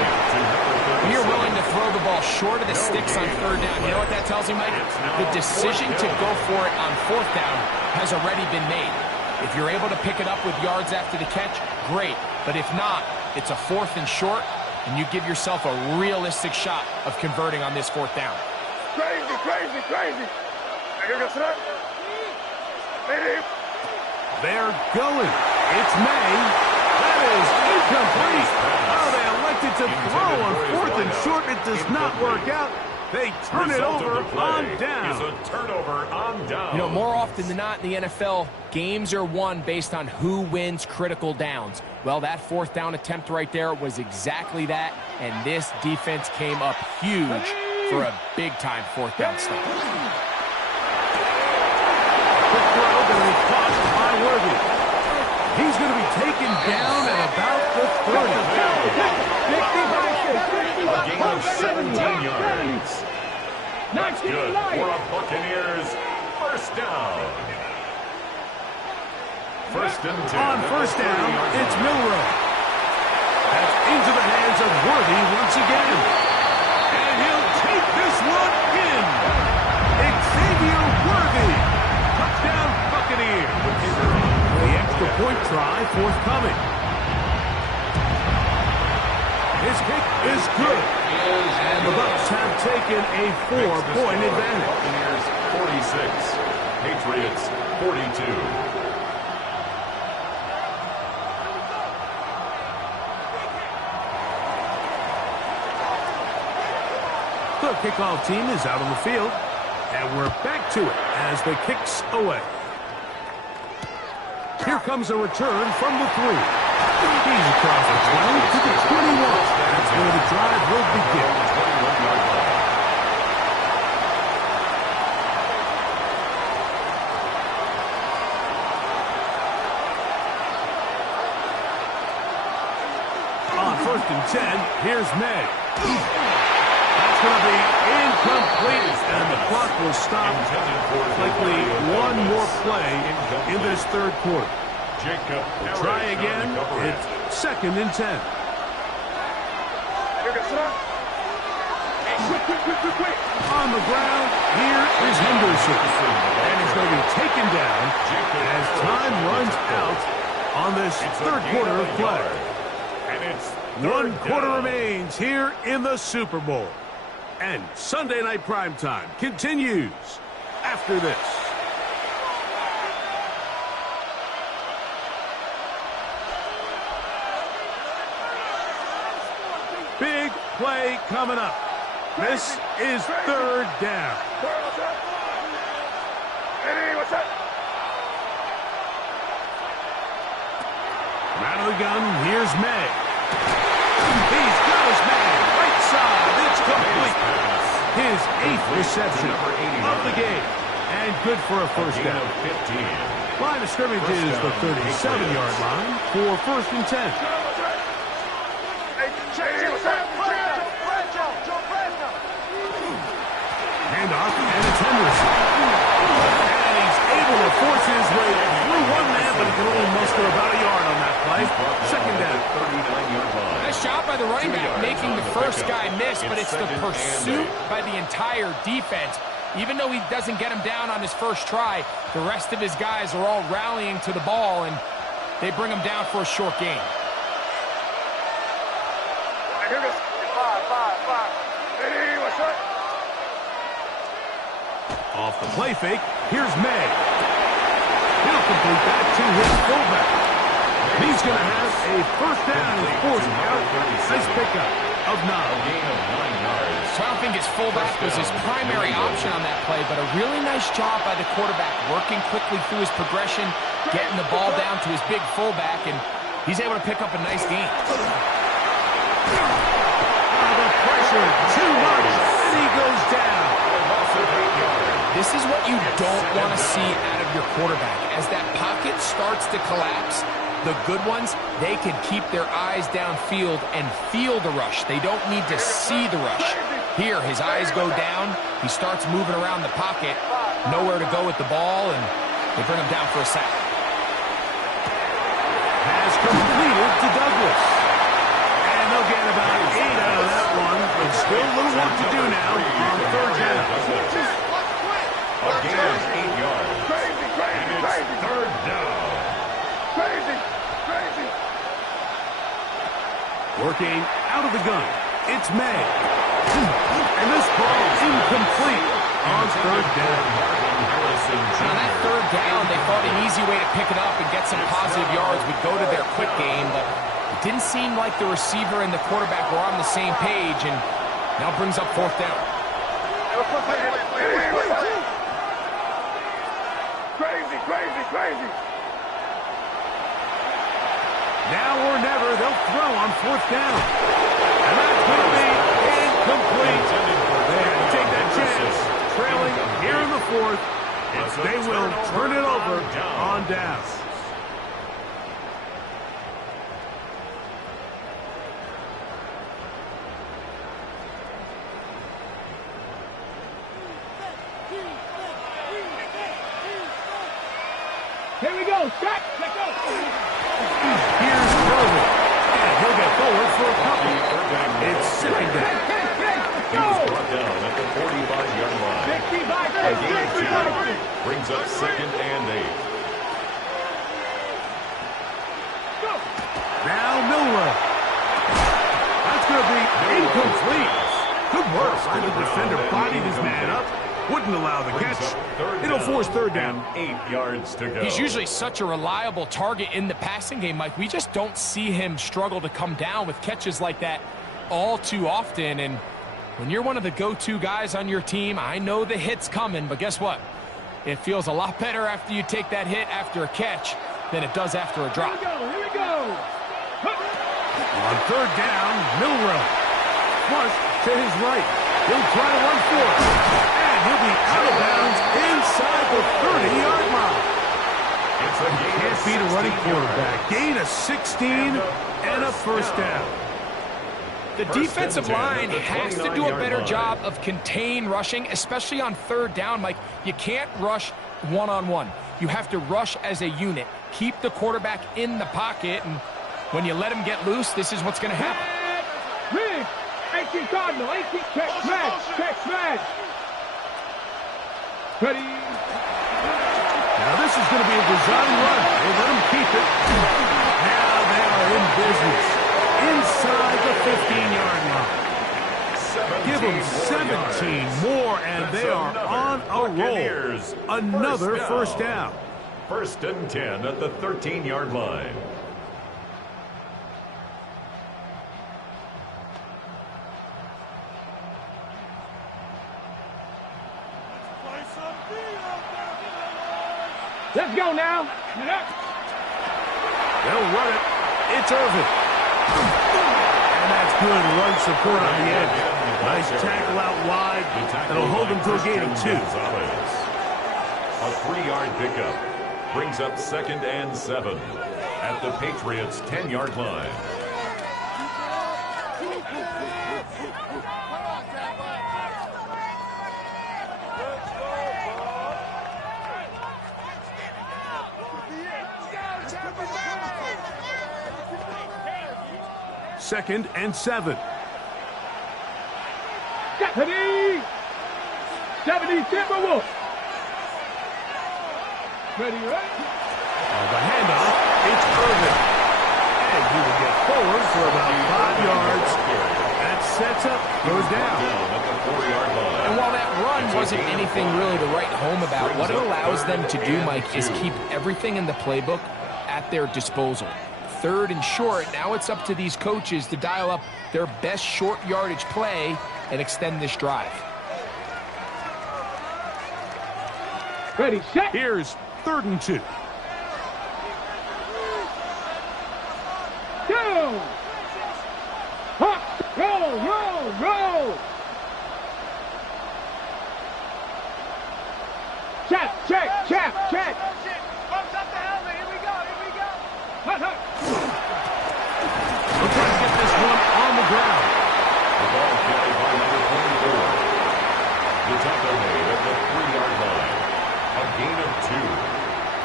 When you're willing to throw the ball short of the sticks on 3rd down, you know what that tells you, Mike? The decision to go for it on 4th down has already been made. If you're able to pick it up with yards after the catch, great. But if not, it's a 4th and short, and you give yourself a realistic shot of converting on this 4th down. Crazy, crazy, crazy. Hey, what's up? Hey, They're going. It's May. That is incomplete. Oh, they elected to throw on 4th and short. It does not work out. They turn it over on down. Is a turnover on down. You know, more often than not in the NFL, games are won based on who wins critical downs. Well, that 4th down attempt right there was exactly that, and this defense came up huge for a big-time 4th down stop. Quick throw going to be caught by Worthy. He's going to be taken down at about the 30. A gain of 17 yards. That's good for a Buccaneers first down. 1st and 10. On 1st down, it's Milroe. That's into the hands of Worthy once again. And he'll take this one in. Xavier Worthy. Touchdown Buccaneers. The extra point try forthcoming. His kick is good. And the Bucs have taken a 4-point advantage. Buccaneers 46. Patriots 42. The kickoff team is out on the field, and we're back to it as the kick's away. Here comes a return from the 3. He's across the 20 to the 21. That's where the drive will begin. On 1st and 10, here's May. That's going to be incomplete, and the clock will stop. Likely one more play in this third quarter. Try again. It's 2nd and 10. On the ground, here is Henderson. And he's going to be taken down as time runs out on this third quarter of play. One quarter remains here in the Super Bowl. And Sunday Night Primetime continues after this. Big play coming up. This is 3rd down. From out of the gun, here's May. He's got his man. Right side. It's complete. His 8th reception of the game. And good for a first down. Line of scrimmage is the 37-yard line for 1st and 10. Handoff, and it's Henderson. And he's able to force his way through one man, but he can only muster about a yard on that play. 2nd down. Nice job by the running back making the first guy miss, but it's the pursuit by the entire defense. Even though he doesn't get him down on his first try, the rest of his guys are all rallying to the ball, and they bring him down for a short gain. Off the play fake, here's May. He'll complete that to his fullback. He's going to have a first down and 4th out. Nice pickup of 9. So I don't think his fullback was his primary option on that play, but a really nice job by the quarterback, working quickly through his progression, getting the ball down to his big fullback, and he's able to pick up a nice gain. The pressure, too much, and he goes down. This is what you don't want to see out of your quarterback. As that pocket starts to collapse, the good ones, they can keep their eyes downfield and feel the rush. They don't need to see the rush. Here, his eyes go down. He starts moving around the pocket. Nowhere to go with the ball, and they bring him down for a sack. Has completed to Douglas. And they'll get about 8 out of that one. But still a little work to do now on 3rd down. Again, 8 yards. Crazy. And it's 3rd down. Crazy. Working out of the gun, it's May. And this ball is incomplete on 3rd down. On that 3rd down, they thought an easy way to pick it up and get some positive yards would go to their quick game, but it didn't seem like the receiver and the quarterback were on the same page, and now brings up 4th down. Crazy. Now or never, they'll throw on 4th down. And that's going to be incomplete. They had to take that chance. Trailing here in the 4th, but they will turn it over on down. Here we go. Shot. Let's go. Here's Rosen. And he'll get forward for a couple. It's 2nd down. He was brought down at the 45-yard line. A gain of 2 brings up 2nd and 8. Now Miller. That's going to be incomplete. Good work by the defender. Bodied his man up. Wouldn't allow the catch. It'll force 3rd down. 8 yards to go. He's usually such a reliable target in the passing game, Mike. We just don't see him struggle to come down with catches like that all too often. And when you're one of the go-to guys on your team, I know the hit's coming, but guess what? It feels a lot better after you take that hit after a catch than it does after a drop. Here we go. On third down, Milrow. Flush to his right. He'll try to run for it. And he'll be out of bounds inside the 30-yard line. Can't beat a running quarterback. Gain of 16 and a first down. The defensive line has to do a better job of contain rushing, especially on third down, Mike. You can't rush one-on-one. You have to rush as a unit. Keep the quarterback in the pocket, and when you let him get loose, this is what's going to happen. 18 Cardinal, 18 check smash. Ready. Now this is going to be a design run. They let him keep it. Now they are in business. Inside the 15-yard line. Give them 17 more, and they are on a roll. Another first down. First and 10 at the 13-yard line. Let's go now. They'll run it. It's Irvin. And that's good run support on the edge. Nice tackle out wide. That'll hold them to a gain of 2. A 3-yard pickup brings up second and 7 at the Patriots' 10-yard line. Second and 7. 70 Timberwolves. Ready, right? The handoff, it's Irvin. And he will get forward for about 5 yards. That sets up, goes down. And while that run wasn't anything really to write home about, what it allows them to do, Mike, is keep everything in the playbook at their disposal. Third and short, now it's up to these coaches to dial up their best short yardage play and extend this drive. Ready, set. Here's 3rd and 2. Down. Hop, roll. Check. Bumps up the helmet. Here we go. Hut. We'll try to get this one on the ground. The ball carried by number 24. The tackle made at the 3-yard line. A gain of 2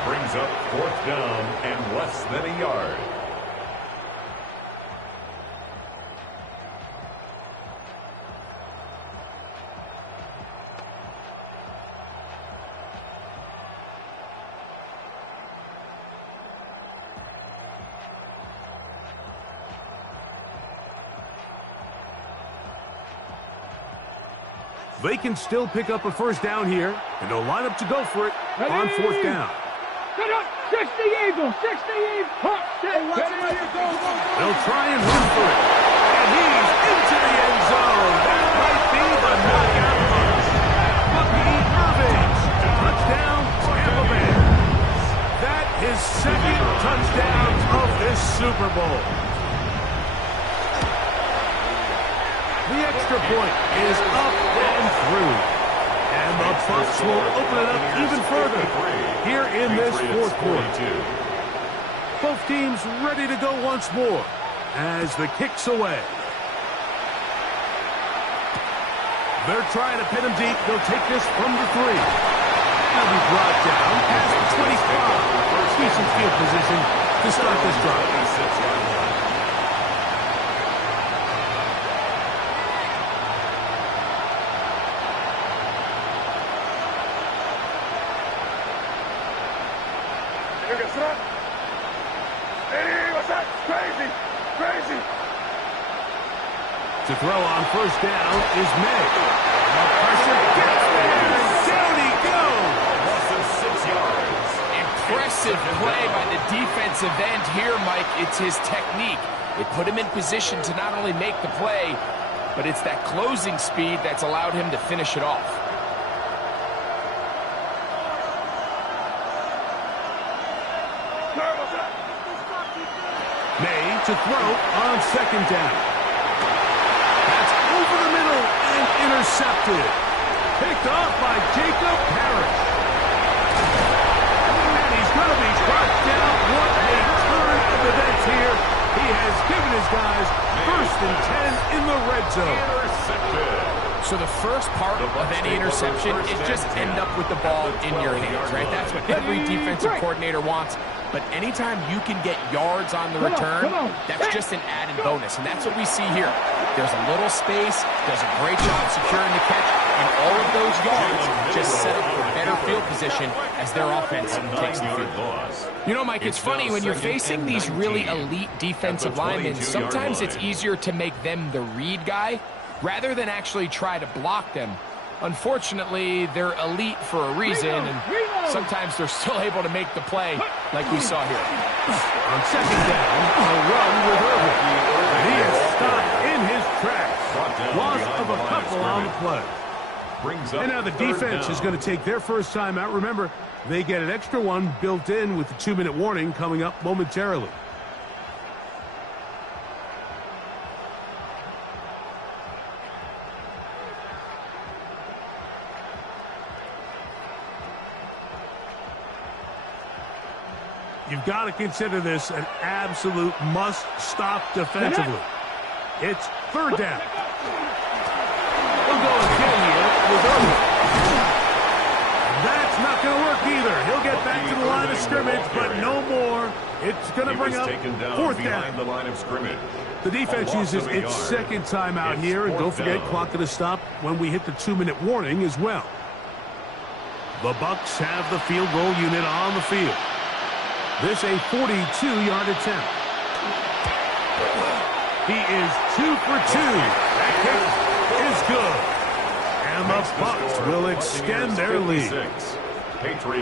brings up 4th down and less than a yard. They can still pick up a first down here, and they'll line up to go for it on 4th down. 60 Eagles. Hop, set. They'll try and run for it. And he's into the end zone. That might be the knockout punch. Bucky Irving. Touchdown, Tampa Bay. That is 2nd touchdown of this Super Bowl. The extra point is up and through. And the Bucs will open it up even further here in this 4th quarter. Both teams ready to go once more as the kick's away. They're trying to pin him deep. They'll take this from the 3. He'll be brought down past the 25. Decent field position to start this drive. Crazy. To throw on first down is May. The pressure gets there. Down he goes. Loss of 6 yards. Impressive play by the defensive end here, Mike. It's his technique. It put him in position to not only make the play, but it's that closing speed that's allowed him to finish it off. May to throw on second down. That's over the middle and intercepted. Picked off by Jacob Parrish. And he's going to be struck down. What a turn of events here. He has given his guys 1st and 10 in the red zone. So the first part of any interception is just end up with the ball in your hands, right? That's what every defensive coordinator wants. But anytime you can get yards on the return, that's just an added bonus. And that's what we see here. There's a little space, does a great job securing the catch, and all of those yards just set up for better field position as their offense takes the field. You know, Mike, it's funny, when you're facing these really elite defensive linemen, sometimes it's easier to make them the read guy rather than actually try to block them. Unfortunately, they're elite for a reason, and sometimes they're still able to make the play like we saw here. On second down, a run with Irvin. He is stopped in his tracks. Loss of a couple on the play. And now the defense is going to take their first time out. Remember, they get an extra one built in with the 2-minute warning coming up momentarily. You've got to consider this an absolute must-stop defensively. It's 3rd down. We'll go again here with Irvin. That's not going to work either. He'll get back to the line of scrimmage, but no more. It's going to bring up 4th down. The line of scrimmage. The defense uses its second timeout here, and don't forget, clock going to stop when we hit the 2-minute warning as well. The Bucs have the field goal unit on the field. This a 42-yard attempt. He is 2 for 2. That kick is good. And the Bucs will extend their lead.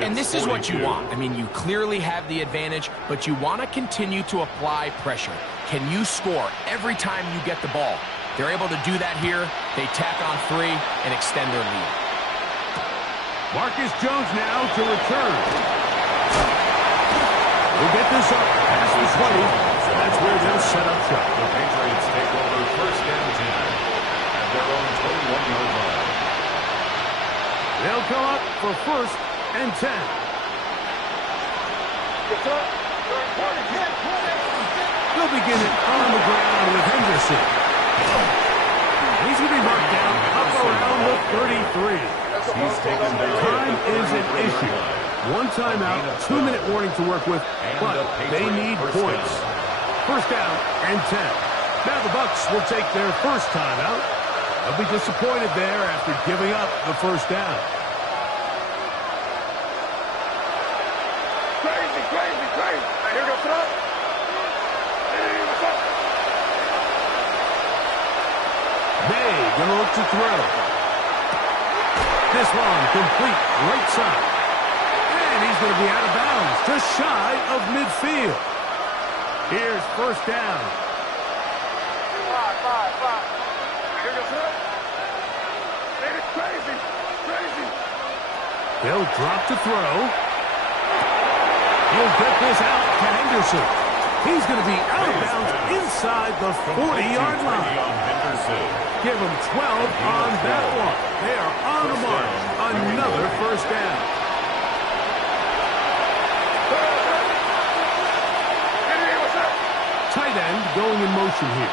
And this is what you want. I mean, you clearly have the advantage, but you want to continue to apply pressure. Can you score every time you get the ball? They're able to do that here. They tack on 3 and extend their lead. Marcus Jones now to return. We'll get this up past the 20. That's where they'll set up shop. The Patriots take over 1st and 10 at their own 21-yard line. They'll come up for 1st and 10. They'll begin it on the ground with Henderson. He's going to be marked down up around the 33. He's taken Time is an issue. 1 timeout, 2-minute warning to work with, but they need points. 1st down and 10. Now the Bucs will take their first timeout. They'll be disappointed there after giving up the 1st down. Crazy, crazy, crazy. Here goes throw. May gonna look to throw. This one complete right side. And he's going to be out of bounds, just shy of midfield. Here's 1st down. 5. Here goes throw. Man, it's crazy, crazy. They'll drop to throw. He'll get this out to Henderson. He's going to be out of bounds inside the 40-yard line. Give him 12 on that one. They are on the march. Another 1st down. Tight end going in motion here.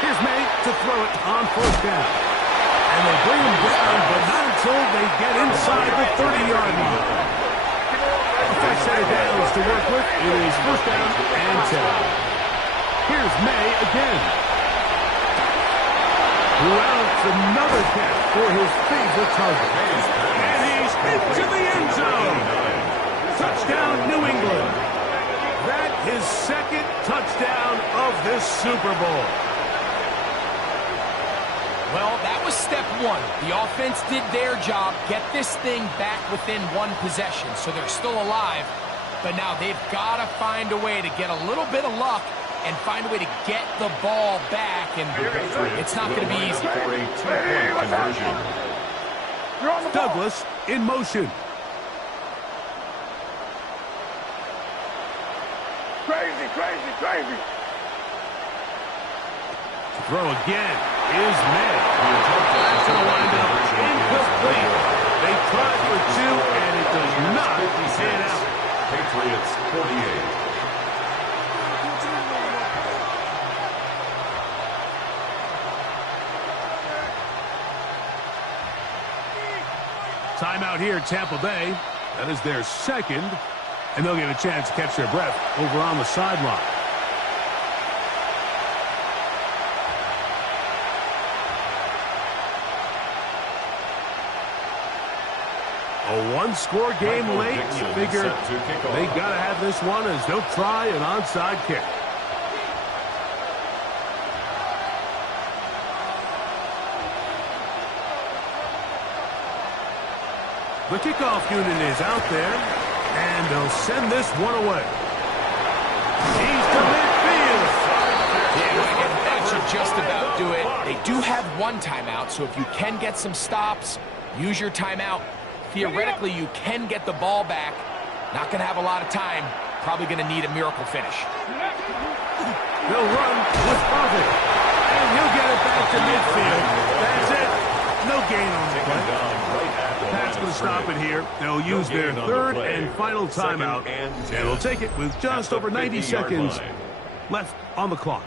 Here's May to throw it on 1st down. And they bring him down, but not until they get inside the 30-yard line. 5 set of downs to work with. It is 1st down and 10. Here's May again. Routes another catch for his favorite target. And he's into the end zone. Touchdown, New England. That is 2nd touchdown of this Super Bowl. Well, that was step 1. The offense did their job, get this thing back within 1 possession, so they're still alive. But now they've got to find a way to get a little bit of luck and find a way to get the ball back, and it's not going to be easy. For a 2-point conversion. Douglas in motion. Crazy, crazy, crazy. Throw again is made. That's going to wind up incomplete. They tried for two, and it does not pan out. Patriots 48. Timeout here, Tampa Bay. That is their second, and they'll get a chance to catch their breath over on the sideline. A one-score game late, you figure they got to have this one as they'll try an onside kick. The kickoff unit is out there, and they'll send this one away. He's to midfield. Yeah, that should just about do it. They do have one timeout, so if you can get some stops, use your timeout. Theoretically, you can get the ball back. Not going to have a lot of time. Probably going to need a miracle finish. He'll run with profit, and he'll get it back to midfield. That's it. No gain on the play. Pat's going to stop it here. They'll use their third and final timeout, and they'll take it with just over 90 seconds left on the clock.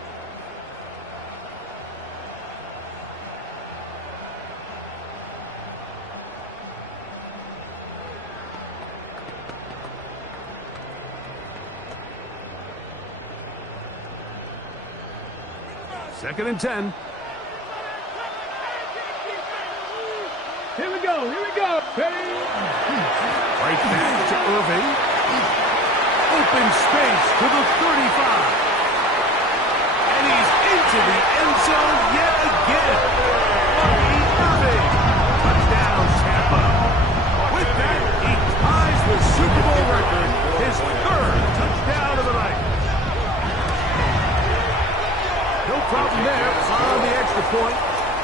Second and 10. Here we go, here we go. Ready? Right back to Irving. Open space to the 35. And he's into the end zone yet again. Lucky Irving. Touchdown, Tampa. With that, he ties the Super Bowl record, his third touchdown of the night. No problem there on the extra point.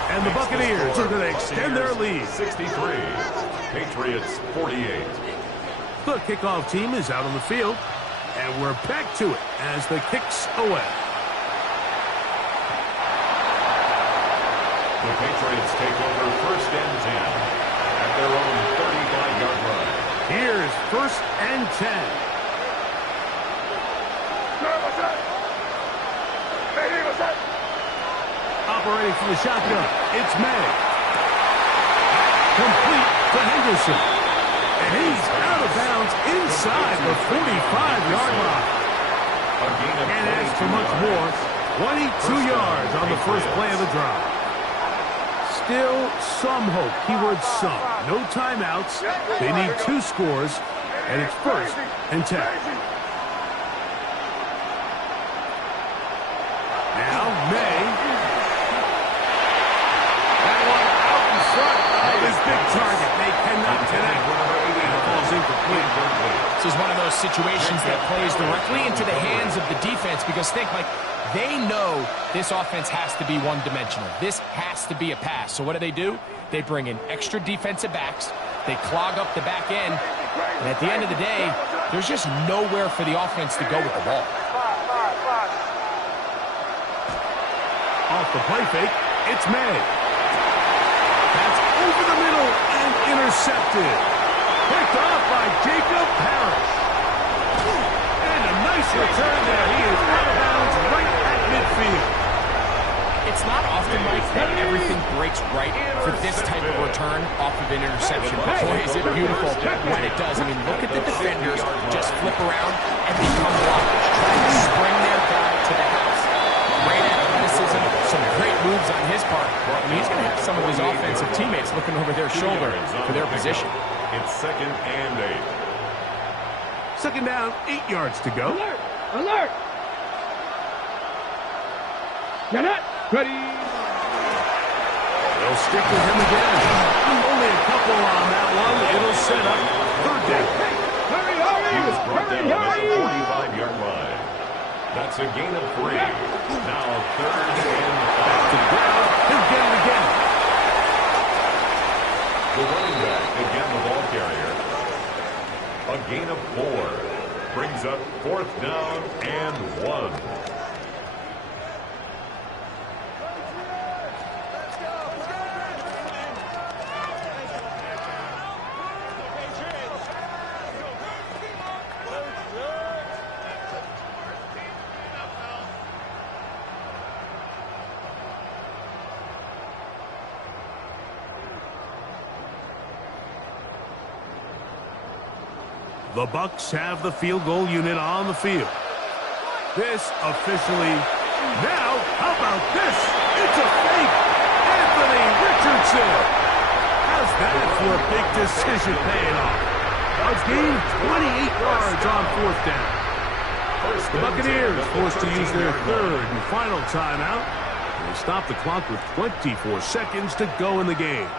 And the Buccaneers are going to extend their lead. 63. Patriots 48. The kickoff team is out on the field, and we're back to it as the kick's away. The Patriots take over first and 10 at their own 35-yard line. Here's first and 10. What's that? Hey, what's that? Operating from the shotgun, it's May. Complete to Henderson. And he's out of bounds inside the 45-yard line. And as for much more, 22 yards on the first play of the drive. Still some hope, keyword some. No timeouts. They need 2 scores, and it's first and 10. Now May. This big target, they cannot connect. That falls incomplete. This is one of those situations that plays directly into the hands of the defense because think, like, they know this offense has to be one-dimensional. This has to be a pass. So what do? They bring in extra defensive backs. They clog up the back end. And at the end of the day, there's just nowhere for the offense to go with the ball. Off the play fake, it's May. That's over the middle and intercepted. Picked off by Jacob Parrish. And a nice return there. He is out of bounds right at midfield. It's not often, Mike, that everything breaks right for this type of return off of an interception. But boy, is it beautiful when it does. I mean, look at the defenders just flip around and become blockers, trying to spring their guy to the house. Great athleticism, some great moves on his part. I mean, he's going to have some of his offensive teammates looking over their shoulder for their position. It's second and 8. Second down, 8 yards to go. Alert! Alert! You're not ready. They'll stick with him again. Only a couple on that one. It'll set up third down. Hurry, hurry! He was brought down at Hurry, the hurry! 45-yard line. That's a gain of 3. Now third and 5. To the ground. He'll get it again. The running back, again the ball carrier. A gain of 4. Brings up 4th down and 1. The Bucs have the field goal unit on the field. This officially. Now, how about this? It's a fake. Anthony Richardson. How's that for a big decision paying off? Bucs gain 28 yards on 4th down. The Buccaneers forced to use their 3rd and final timeout. They stop the clock with 24 seconds to go in the game.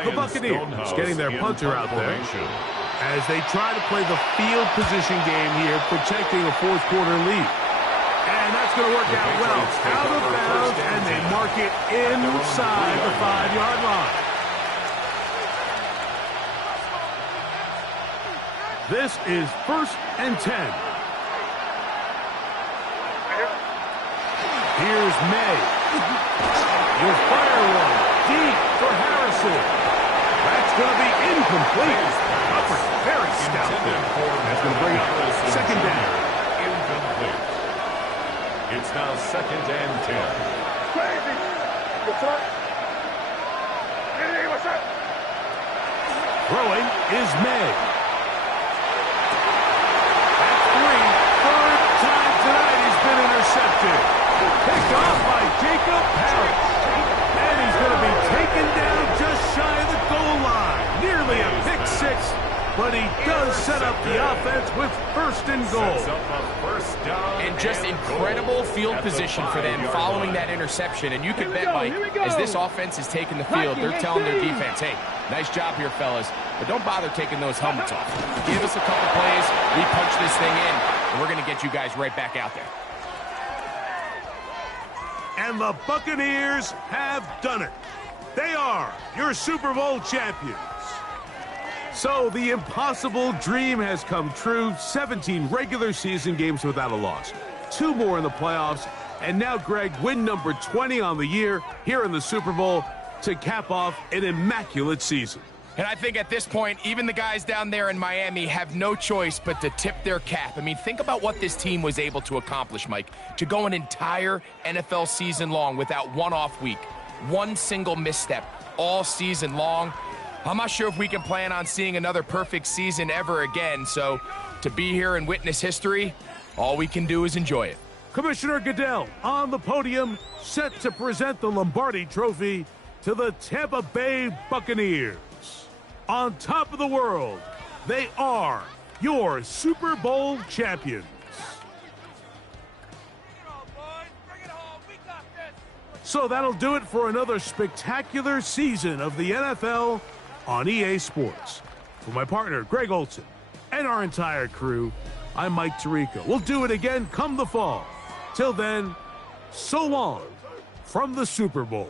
The Buccaneers getting their punter out there as they try to play the field position game here, protecting a 4th quarter lead. And that's going to work out well. Out of bounds, and they mark it inside the 5-yard line. This is 1st and 10. Here's May. He'll fire one deep for Harrison. That's going to be incomplete. Hubbard, very stout there. That's going to bring up 2nd down. Incomplete. It's now 2nd and 10. Crazy. What's up? Hey, what's up? Throwing is May. That's 3. 3rd time tonight he's been intercepted. Picked off by Jacob Harris. And he's going to be taken down just shy of the goal line. Nearly a pick 6, but he does set up the offense with 1st and goal. And just incredible field position for them following that interception. And you can bet, Mike, as this offense is taking the field, they're telling their defense, hey, nice job here, fellas, but don't bother taking those helmets off. Give us a couple plays, we punch this thing in, and we're going to get you guys right back out there. And the Buccaneers have done it. They are your Super Bowl champions. So the impossible dream has come true. 17 regular season games without a loss. 2 more in the playoffs. And now, Greg, win number 20 on the year here in the Super Bowl to cap off an immaculate season. And I think at this point, even the guys down there in Miami have no choice but to tip their cap. I mean, think about what this team was able to accomplish, Mike. To go an entire NFL season long without one off week. One single misstep all season long. I'm not sure if we can plan on seeing another perfect season ever again. So to be here and witness history, all we can do is enjoy it. Commissioner Goodell on the podium, set to present the Lombardi Trophy to the Tampa Bay Buccaneers. On top of the world, they are your Super Bowl champions. So that'll do it for another spectacular season of the NFL on EA Sports. For my partner, Greg Olson, and our entire crew, I'm Mike Tirico. We'll do it again come the fall. Till then, so long from the Super Bowl.